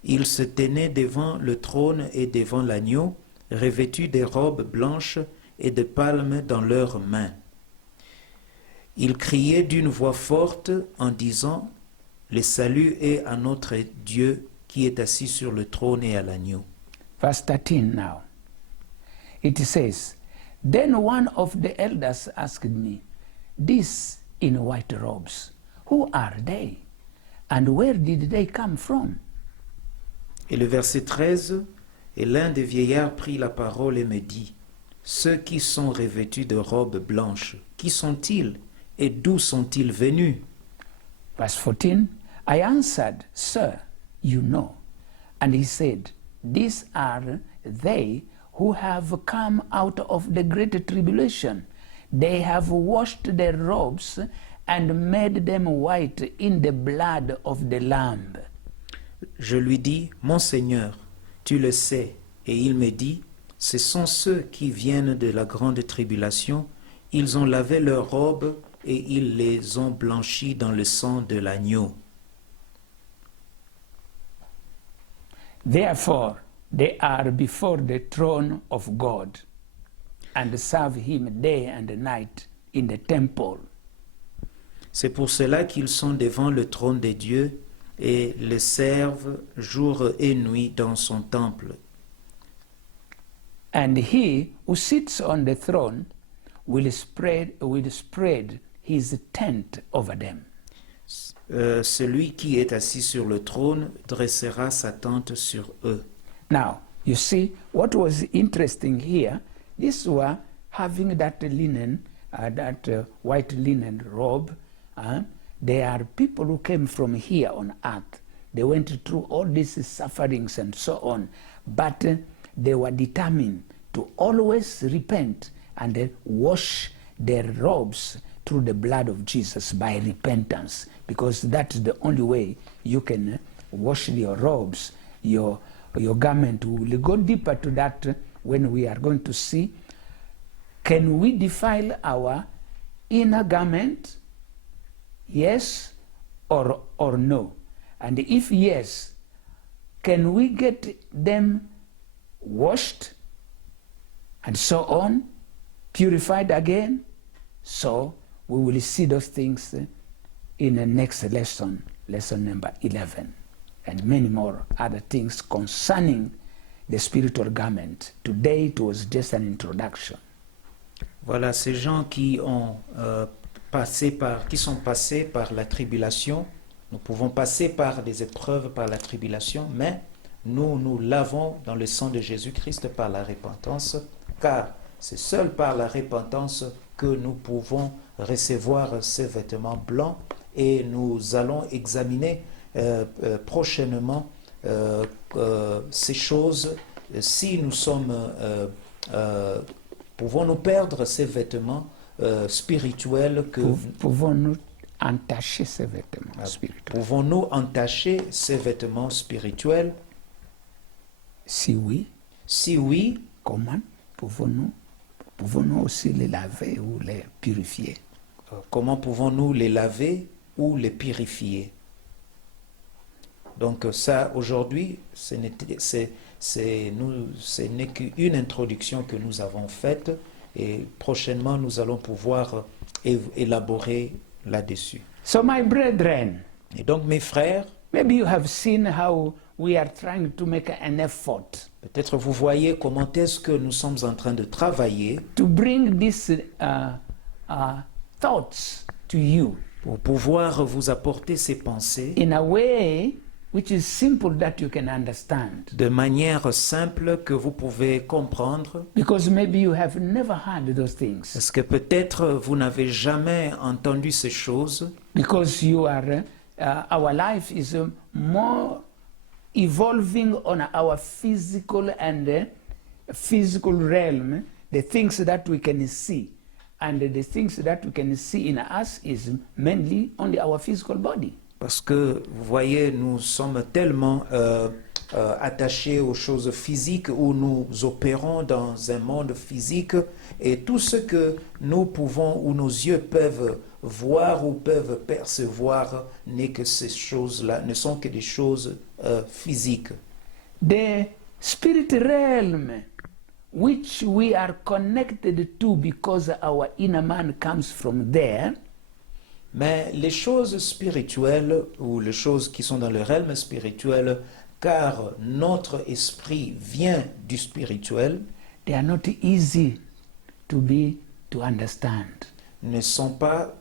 Ils se tenaient devant le trône et devant l'agneau, revêtus des robes blanches et de palmes dans leurs mains. Ils criaient d'une voix forte en disant, « Le salut est à notre Dieu qui est assis sur le trône et à l'agneau. » Verse 13 now. It says, Then one of the elders asked me, These in white robes, who are they? And where did they come from? Et le verset 13, et l'un des vieillards prit la parole et me dit, Ceux qui sont revêtus de robes blanches, qui sont-ils et d'où sont-ils venus? Verse 14, I answered, Sir, you know. And he said, These are they who have come out of the great tribulation. They have washed their robes and made them white in the blood of the Lamb. Je lui dis, Mon Seigneur, tu le sais. Et il me dit, Ce sont ceux qui viennent de la grande tribulation. Ils ont lavé leurs robes et ils les ont blanchis dans le sang de l'agneau. Therefore, they are before the throne of God and serve him day and night in the temple. C'est pour cela qu'ils sont devant le trône de Dieu et le servent jour et nuit dans son temple. And he who sits on the throne will spread his tent over them. Celui qui est assis sur le trône dressera sa tente sur eux. Now, you see, what was interesting here, these were having that linen, white linen robe. They are people who came from here on earth. They went through all these sufferings and so on, but they were determined to always repent and then wash their robes through the blood of Jesus by repentance, because that's the only way you can wash your robes, your garment. We will go deeper to that when we are going to see, can we defile our inner garment? Yes or no? And if yes, can we get them washed and so on, purified again? So we will see those things in the next lesson, lesson number 11, and many more other things concerning the spiritual garment. Today it was just an introduction. Voilà, ces gens qui sont passés par la tribulation. Nous pouvons passer par des épreuves, par la tribulation, mais nous lavons dans le sang de Jésus-Christ par la repentance, car c'est seul par la repentance que nous pouvons recevoir ces vêtements blancs, et nous allons examiner prochainement ces choses. Si nous pouvons-nous perdre ces vêtements spirituels que... Pouvons-nous entacher ces vêtements spirituels? Pouvons-nous entacher ces vêtements spirituels? Si oui. Si oui. Comment pouvons-nous aussi les laver ou les purifier? Comment pouvons-nous les laver ou les purifier? Donc ça, aujourd'hui, ce n'est qu'une introduction que nous avons faite, et prochainement, nous allons pouvoir élaborer là-dessus. So my brethren, et donc mes frères, maybe you have seen how we are trying to make an effort. Peut-être vous voyez comment est-ce que nous sommes en train de travailler to bring these thoughts to you pour pouvoir vous apporter ces pensées in a way which is simple that you can understand. De manière simple que vous pouvez comprendre. Because maybe you have never heard those things. Parce que peut-être vous n'avez jamais entendu ces choses. Because you are, our life is more evolving on our physical and physical realm, the things that we can see. And the things that we can see in us is mainly only our physical body. Parce que, vous voyez, nous sommes tellement attachés aux choses physiques, où nous opérons dans un monde physique, et tout ce que nous pouvons, ou nos yeux peuvent voir ou peuvent percevoir, n'est que ces choses-là, ne sont que des choses physiques. The spirit realm, which we are connected to because our inner man comes from there, mais les choses spirituelles, ou les choses qui sont dans le realm spirituel, car notre esprit vient du spirituel, they are not easy to understand. Ne sont pas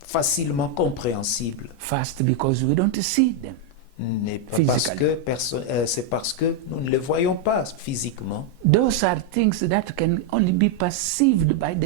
facilement compréhensibles. First, because we don't see them. C'est parce que nous ne les voyons pas physiquement. Those are things that can only be perceived by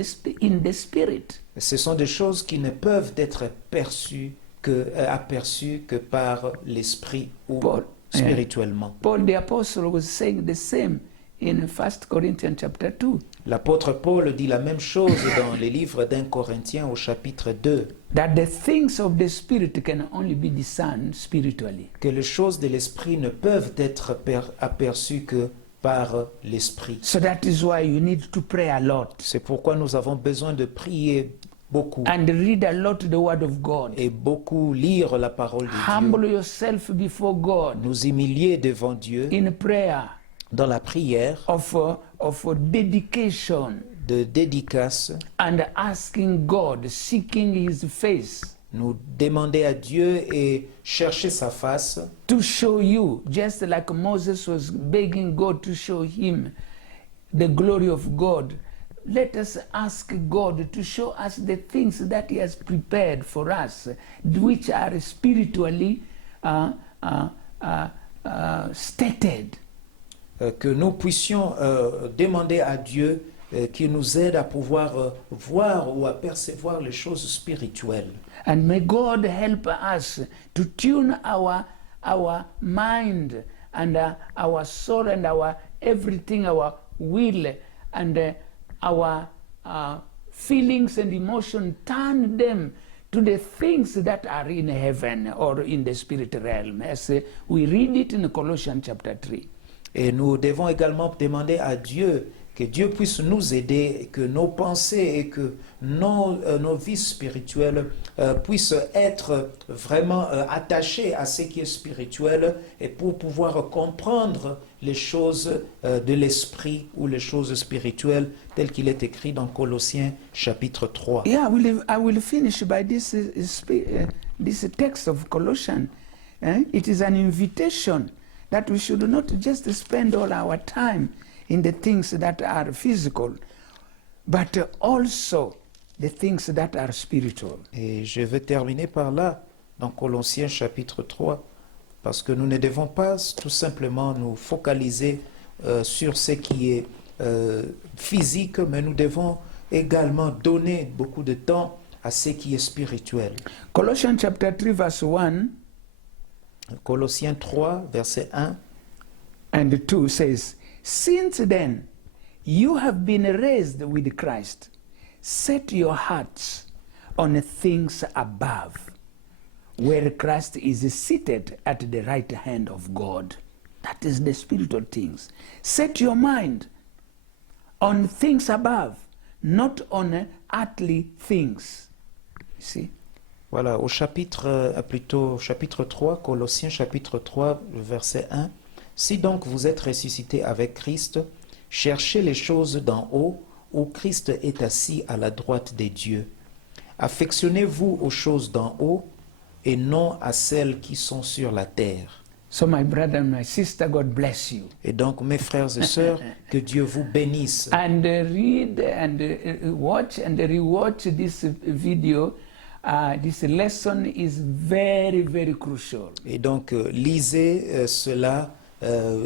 in the spirit. Ce sont des choses qui ne peuvent être aperçues que par l'esprit ou spirituellement. Paul the apostle was saying the same in 1 Corinthians chapter 2. L'apôtre Paul dit la même chose dans les livres d'1 Corinthiens au chapitre 2. That the things of the spirit can only be discerned spiritually. Que les choses de l'esprit ne peuvent être aperçues que par l'esprit. So that is why you need to pray a lot. C'est pourquoi nous avons besoin de prier beaucoup. And read a lot the word of God. Et beaucoup lire la parole de Dieu. Humble yourself before God. Nous humilier devant Dieu. In prayer. Dans la prière. Of dedication. De dédicace. And asking God, seeking His face. Nous demander à Dieu et chercher sa face. To show you, just like Moses was begging God to show him the glory of God. Let us ask God to show us the things that He has prepared for us, which are spiritually stated. Que nous puissions demander à Dieu qui nous aide à pouvoir voir ou à percevoir les choses spirituelles. And may God help us to tune our mind and our soul and our everything, our will, and our feelings and emotion, turn them to the things that are in heaven or in the spirit realm, as we read it in Colossians chapter 3. Et nous devons également demander à Dieu que Dieu puisse nous aider, que nos pensées et que nos vies spirituelles puissent être vraiment attachées à ce qui est spirituel et pour pouvoir comprendre les choses de l'esprit ou les choses spirituelles telles qu'il est écrit dans Colossiens chapitre 3. Yeah, I will finish by this text of Colossians. It is an invitation that we should not just spend all our time in the things that are physical, but also the things that are spiritual. Et je vais terminer par là, dans Colossiens chapitre 3, parce que nous ne devons pas tout simplement nous focaliser sur ce qui est physique, mais nous devons également donner beaucoup de temps à ce qui est spirituel. Colossians chapter 3 verse 1 Colossiens 3, verset 1 and 2 says, "Since then you have been raised with Christ, set your hearts on things above, where Christ is seated at the right hand of God." That is the spiritual things. Set your mind on things above, not on earthly things. You see? Voilà, au chapitre 3, Colossiens chapitre 3, verset 1. Si donc vous êtes ressuscités avec Christ, cherchez les choses d'en haut, où Christ est assis à la droite des dieux. Affectionnez-vous aux choses d'en haut et non à celles qui sont sur la terre. So my brother and my sister, God bless you. Et donc, mes frères et sœurs, que Dieu vous bénisse. And read and watch and rewatch this video. This lesson is very, very crucial. Et donc, lisez cela,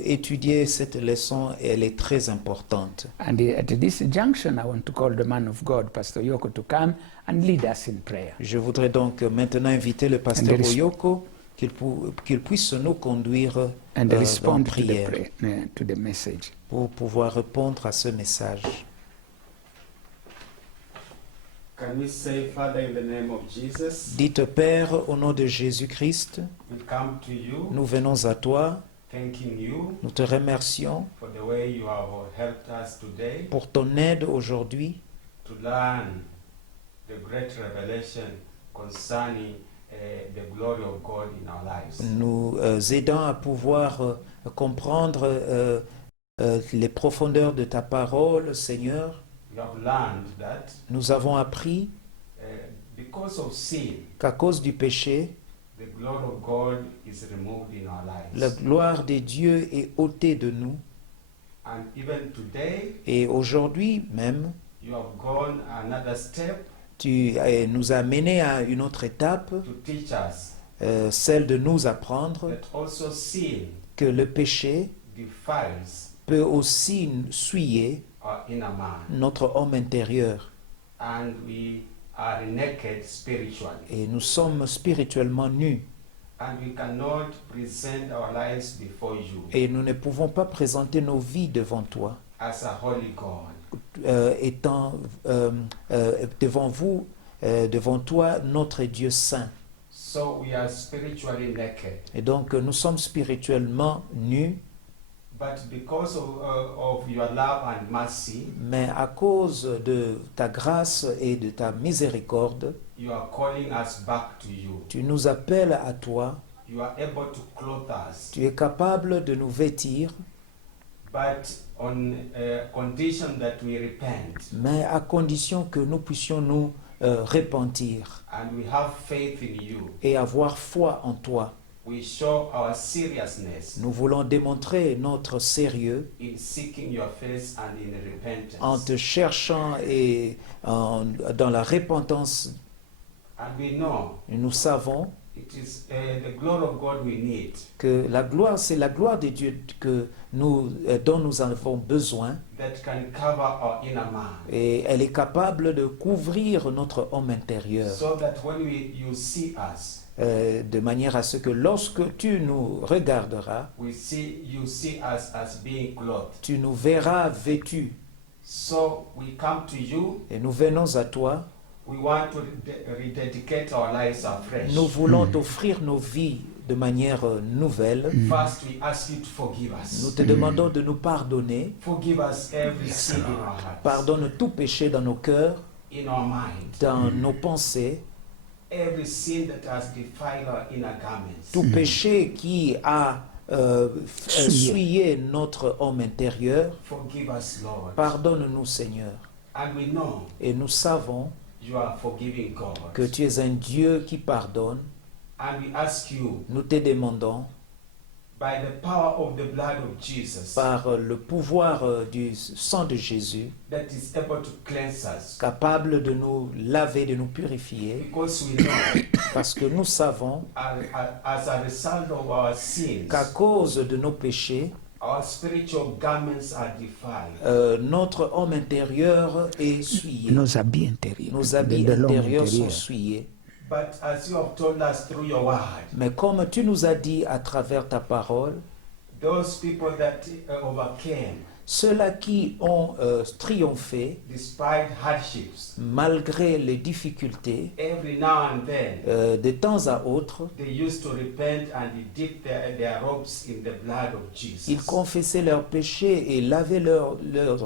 étudiez cette leçon, elle est très importante. And at this junction, I want to call the man of God, Pastor Yoko, to come and lead us in prayer. Je voudrais donc maintenant inviter le pasteur Oyoko qu'il puisse nous conduire And en respond prière to the message. pour pouvoir répondre à ce message. Can we say, Father, in the name of Jesus, Dites, Père, au nom de Jésus-Christ, we come to you, nous venons à toi, thanking you nous te remercions for the way you have helped us today pour ton aide aujourd'hui to learn the great revelation concerning the glory of God in our lives. nous aidant à pouvoir comprendre les profondeurs de ta parole, Seigneur. We have learned that Nous avons appris because of sin, qu'à cause du péché, the glory of God is removed in our la lives. gloire de Dieu est ôtée de nous. And even today, Et aujourd'hui même, you have gone another step tu nous as menés à une autre étape, to teach us celle de nous apprendre that also sin que le péché defiles peut aussi souiller our inner man, notre homme intérieur. and we are naked spiritually, Et nous sommes spirituellement nus. and we cannot present our lives before you Et nous ne pouvons pas présenter nos vies devant toi, as a holy God. étant devant vous, devant toi, notre Dieu saint. So we are spiritually naked. Et donc nous sommes spirituellement nus, But because of your love and mercy, mais à cause de ta grâce et de ta miséricorde, you are calling us back to you. tu nous appelles à toi, You are able to clothe us, tu es capable de nous vêtir, but on condition that we repent mais à condition que nous puissions nous repentir and we have faith in you. et avoir foi en toi. We show our seriousness Nous voulons démontrer notre sérieux in seeking your face and in en repentance. te cherchant et dans la repentance. And we know Nous savons it is the glory of God we need, que la gloire, c'est la gloire de Dieu dont nous avons besoin, that can cover our inner man, et elle est capable de couvrir notre homme intérieur, so that when you see us, de manière à ce que lorsque tu nous regarderas, you see us as being clothed. tu nous verras vêtus. So we come to you. Et nous venons à toi. We want to rededicate our lives afresh. Nous voulons t'offrir nos vies de manière nouvelle. First, we ask you to forgive Nous us. te demandons de nous pardonner. Forgive us every sin in our hearts, Pardonne tout péché dans nos cœurs, in our mind, dans nos pensées, every sin that has defiled our inner garments. tout péché qui a souillé notre homme intérieur. Forgive us, Lord. Pardonne-nous, Seigneur. And we know Et nous savons you are a forgiving God. que tu es un Dieu qui pardonne. And we ask you, Nous te demandons, by the power of the blood of Jesus, par le pouvoir du sang de Jésus, that is able to cleanse us. capable de nous laver, de nous purifier, Because we know, parce que nous savons as a result of our sins, qu'à cause de nos péchés, our spiritual garments are defiled. notre homme intérieur est souillé. Nos habits intérieurs. Nos habits de l'homme intérieurs sont intérieur. souillés. But as you have told us through your word, Mais comme tu nous as dit à travers ta parole, those people that overcame ceux-là qui ont triomphé despite hardships, malgré les difficultés, every now and then, de temps à autre, they used to repent and they dipped their robes in the blood of Jesus. ils confessaient leurs péchés et lavaient leurs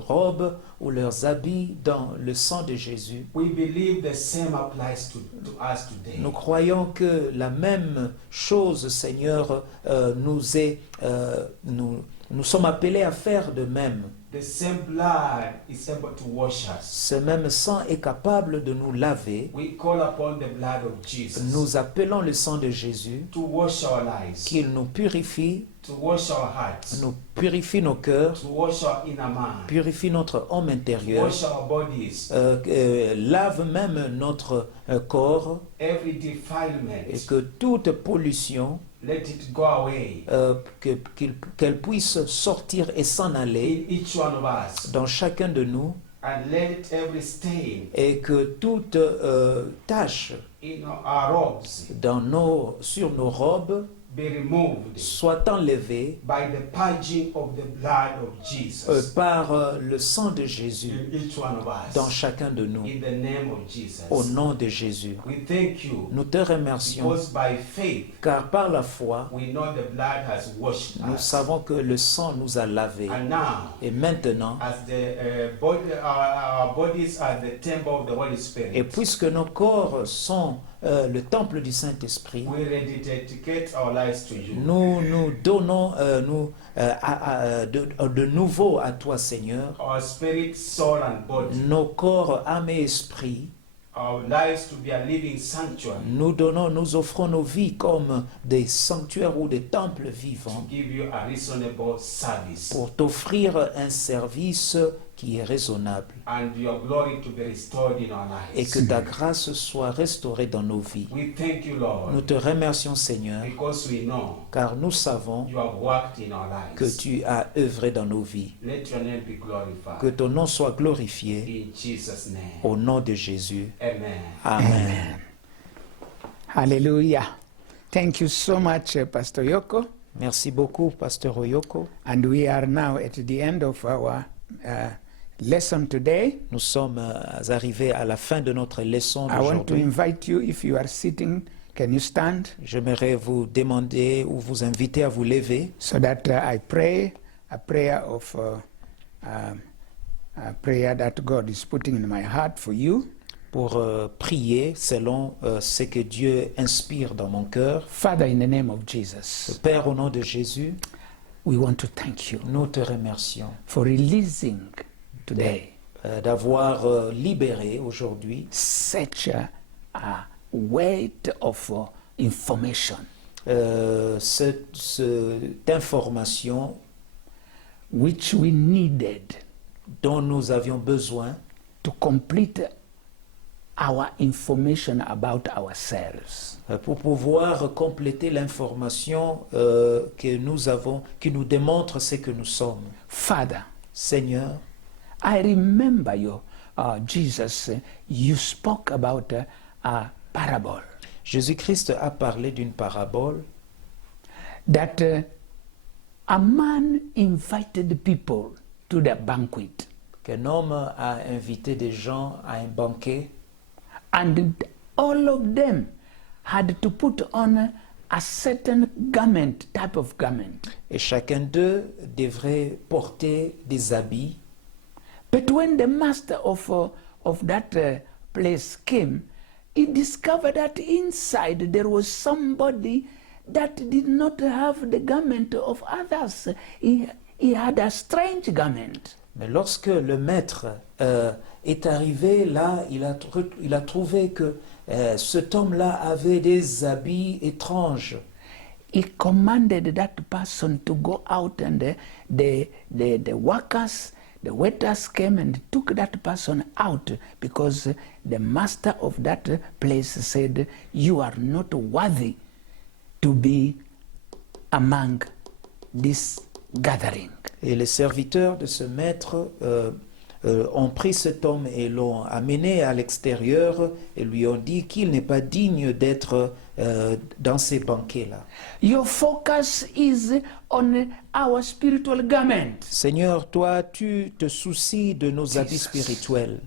robes ou leurs habits dans le sang de Jésus. We believe the same applies to us today. Nous croyons que la même chose, Seigneur, nous sommes appelés à faire de même. The same blood is able to wash us. Ce même sang est capable de nous laver. We call upon the blood of Jesus Nous appelons le sang de Jésus to wash our lives, qu'il nous purifie, to wash our hearts, nous purifie nos cœurs, to wash our inner man, purifie notre homme to intérieur, wash our bodies, lave même notre corps, every et defilement, que toute pollution, let it go away qu'elle puisse sortir et s'en aller in each one of us, dans chacun de nous, and let every stain et que toute tache in our robes sur nos robes be removed soit enlevée by the purging of the blood of Jesus par le sang de Jésus in each one of us. dans chacun de nous. In the name of Jesus. Au nom de Jésus, We thank you nous te remercions because by faith car par la foi, we know the blood has washed nous us. savons que le sang nous a lavés. And now, Et maintenant, as our bodies are the temple of the Holy et Spirit, puisque nos corps sont le temple du Saint-Esprit, we rededicate our lives to you. nous nous donnons de nouveau à toi, Seigneur, Our spirit, soul, and body, nos corps, âme et esprit. our lives to be a living sanctuary Nous offrons nos vies comme des sanctuaires ou des temples to vivants give you a reasonable service pour t'offrir un service qui est raisonnable and your glory to be restored in our et lives. que ta grâce soit restaurée dans nos vies. We thank you, Nous Lord, te remercions, Seigneur, because we know car nous savons you have worked in our que lives. tu as œuvré dans nos vies. Let your name be glorified. Que ton nom soit glorifié In Jesus' name. au nom de Jésus. Amen. Amen. Hallelujah. Thank you so much, Pastor Yoko. Merci beaucoup, Pasteur Oyoko. And we are now at the end of our lesson today. Nous sommes arrivés à la fin de notre leçon I want to d'aujourd'hui. invite you, if you are sitting, can you stand J'aimerais vous demander ou vous inviter à vous lever so that I pray a prayer of a prayer that God is putting in my heart for you. pour prier selon ce que Dieu inspire dans mon cœur. Father, in the name of Jesus, Père, au nom de Jésus, we want to thank you nous te remercions for releasing today d'avoir libéré aujourd'hui such a weight of information cette information which we needed dont nous avions besoin to complete our information about ourselves. pour pouvoir compléter l'information que nous avons, qui nous démontre ce que nous sommes. Father, Seigneur, I remember you, Jesus, you spoke about a parable Jésus-Christ a parlé d'une parabole that a man invited people to the banquet. qu'un homme a invité des gens à un banquet and all of them had to put on a certain garment, type of garment. et chacun d'eux devrait porter des habits. But when the master of that place came, he discovered that inside there was somebody that did not have the garment of others. He had a strange garment. Mais lorsque le maître est arrivé là, il a trouvé que cet homme-là avait des habits étranges. He commanded that person to go out, and the workers, the waiters came and took that person out, because the master of that place said, "You are not worthy to be among this gathering." Et les serviteurs de ce maître ont pris cet homme et l'ont amené à l'extérieur et lui ont dit qu'il n'est pas digne d'être dans ces banquets-là. Your focus is on our spiritual garment. Seigneur, toi, tu te soucies de nos habits spirituels.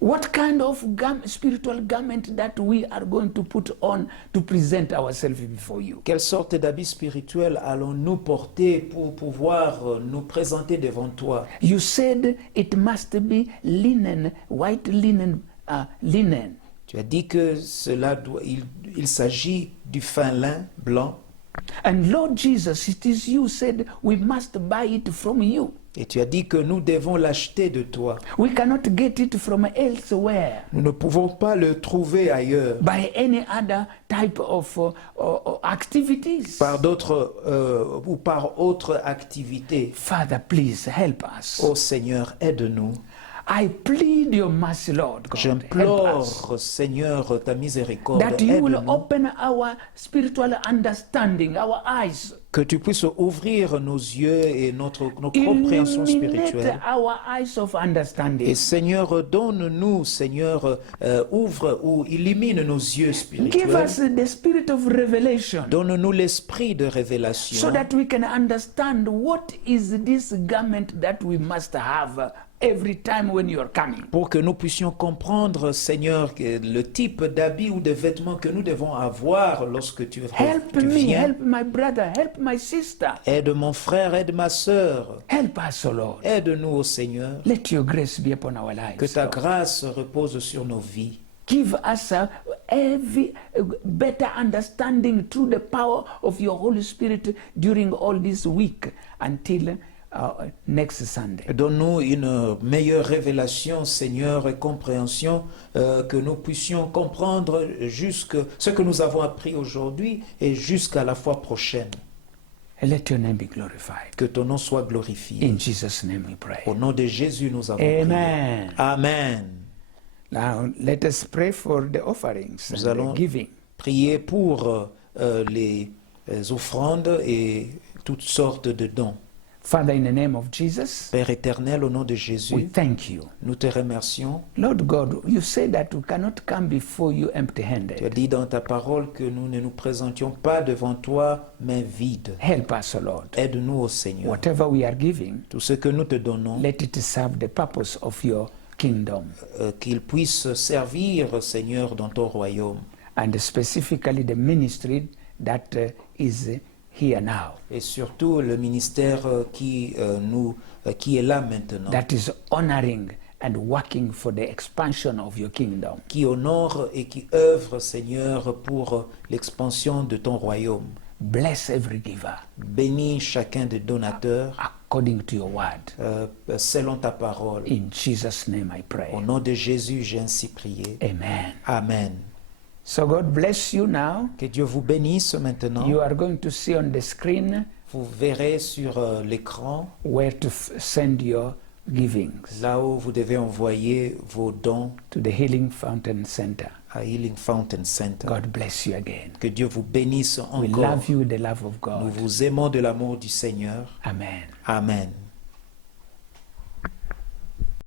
What kind of spiritual garment that we are going to put on to present ourselves before you? Quelle sorte d'habits spirituels allons-nous porter pour pouvoir nous présenter devant toi? You said it must be linen, white linen, linen. Tu as dit que il s'agit du fin lin blanc. And Lord Jesus, it is you said we must buy it from you. Et tu as dit que nous devons l'acheter de toi. We cannot get it from elsewhere Nous ne pouvons pas le trouver ailleurs. by any other type of activities. Par d'autres ou par autre activité. Father, please help us. Ô Seigneur, aide-nous. I plead your mercy, Lord God. Help us. J'implore, Seigneur, ta miséricorde. That you will Aide-nous. open our spiritual understanding, our eyes. Que tu puisses ouvrir nos yeux et nos compréhensions Illuminate spirituelles. our eyes of understanding. Et Seigneur, donne-nous, Seigneur, ouvre ou illumine nos yeux Give spirituels. us the spirit of revelation Donne-nous l'esprit de révélation. so that we can understand what is this garment that we must have every time when you are coming. Pour que nous puissions comprendre, Seigneur, le type d'habits ou de vêtements que nous devons avoir lorsque tu Help me, viens. help my brother, help my sister. Aide mon frère, aide ma sœur. Help us, O Lord. Aide-nous, ô Seigneur. Let your grace be upon our Que lives. ta Lord. grâce repose sur nos vies. Give us a better understanding through the power of your Holy Spirit during all this week until next Sunday. Donne-nous une meilleure révélation, Seigneur, et compréhension, que nous puissions comprendre ce que nous avons appris aujourd'hui et jusqu'à la fois prochaine. Let your name be glorified. Que ton nom soit glorifié. In Jesus' name we pray. Au nom de Jésus, nous avons Amen. prié. Amen. Now let us pray for the offerings Nous and allons the giving. prier pour les offrandes et toutes sortes de dons. Father, in the name of Jesus, Père éternel, au nom de we Jésus, thank you. nous te remercions. Lord God, you say that we cannot come before you Tu as empty-handed. dit dans ta parole que nous ne nous présentions pas devant toi main vide. Help us, O Lord. Aide-nous, ô Seigneur. Whatever we are giving, Tout ce que nous te donnons, let it serve the purpose of your kingdom, qu'il puisse servir, Seigneur, dans ton royaume. and specifically the ministry that is here now, Et surtout le ministère qui est là maintenant, that is honoring and working for the expansion of your kingdom. qui honore et qui œuvre, Seigneur, pour l'expansion de ton royaume. Bless every giver Bénis chacun des donateurs according to your word. selon ta parole. In Jesus' name I pray. Au nom de Jésus, j'ai ainsi prié. Amen. Amen. So God bless you now. Que Dieu vous bénisse maintenant. You are going to see on the screen Vous verrez sur l'écran where to send your givings là où vous devez envoyer vos dons to the Healing Fountain Center. à Healing Fountain Center. God bless you again. Que Dieu vous bénisse We encore. love you with the love of Nous God. vous aimons de l'amour du Seigneur. Amen. Amen.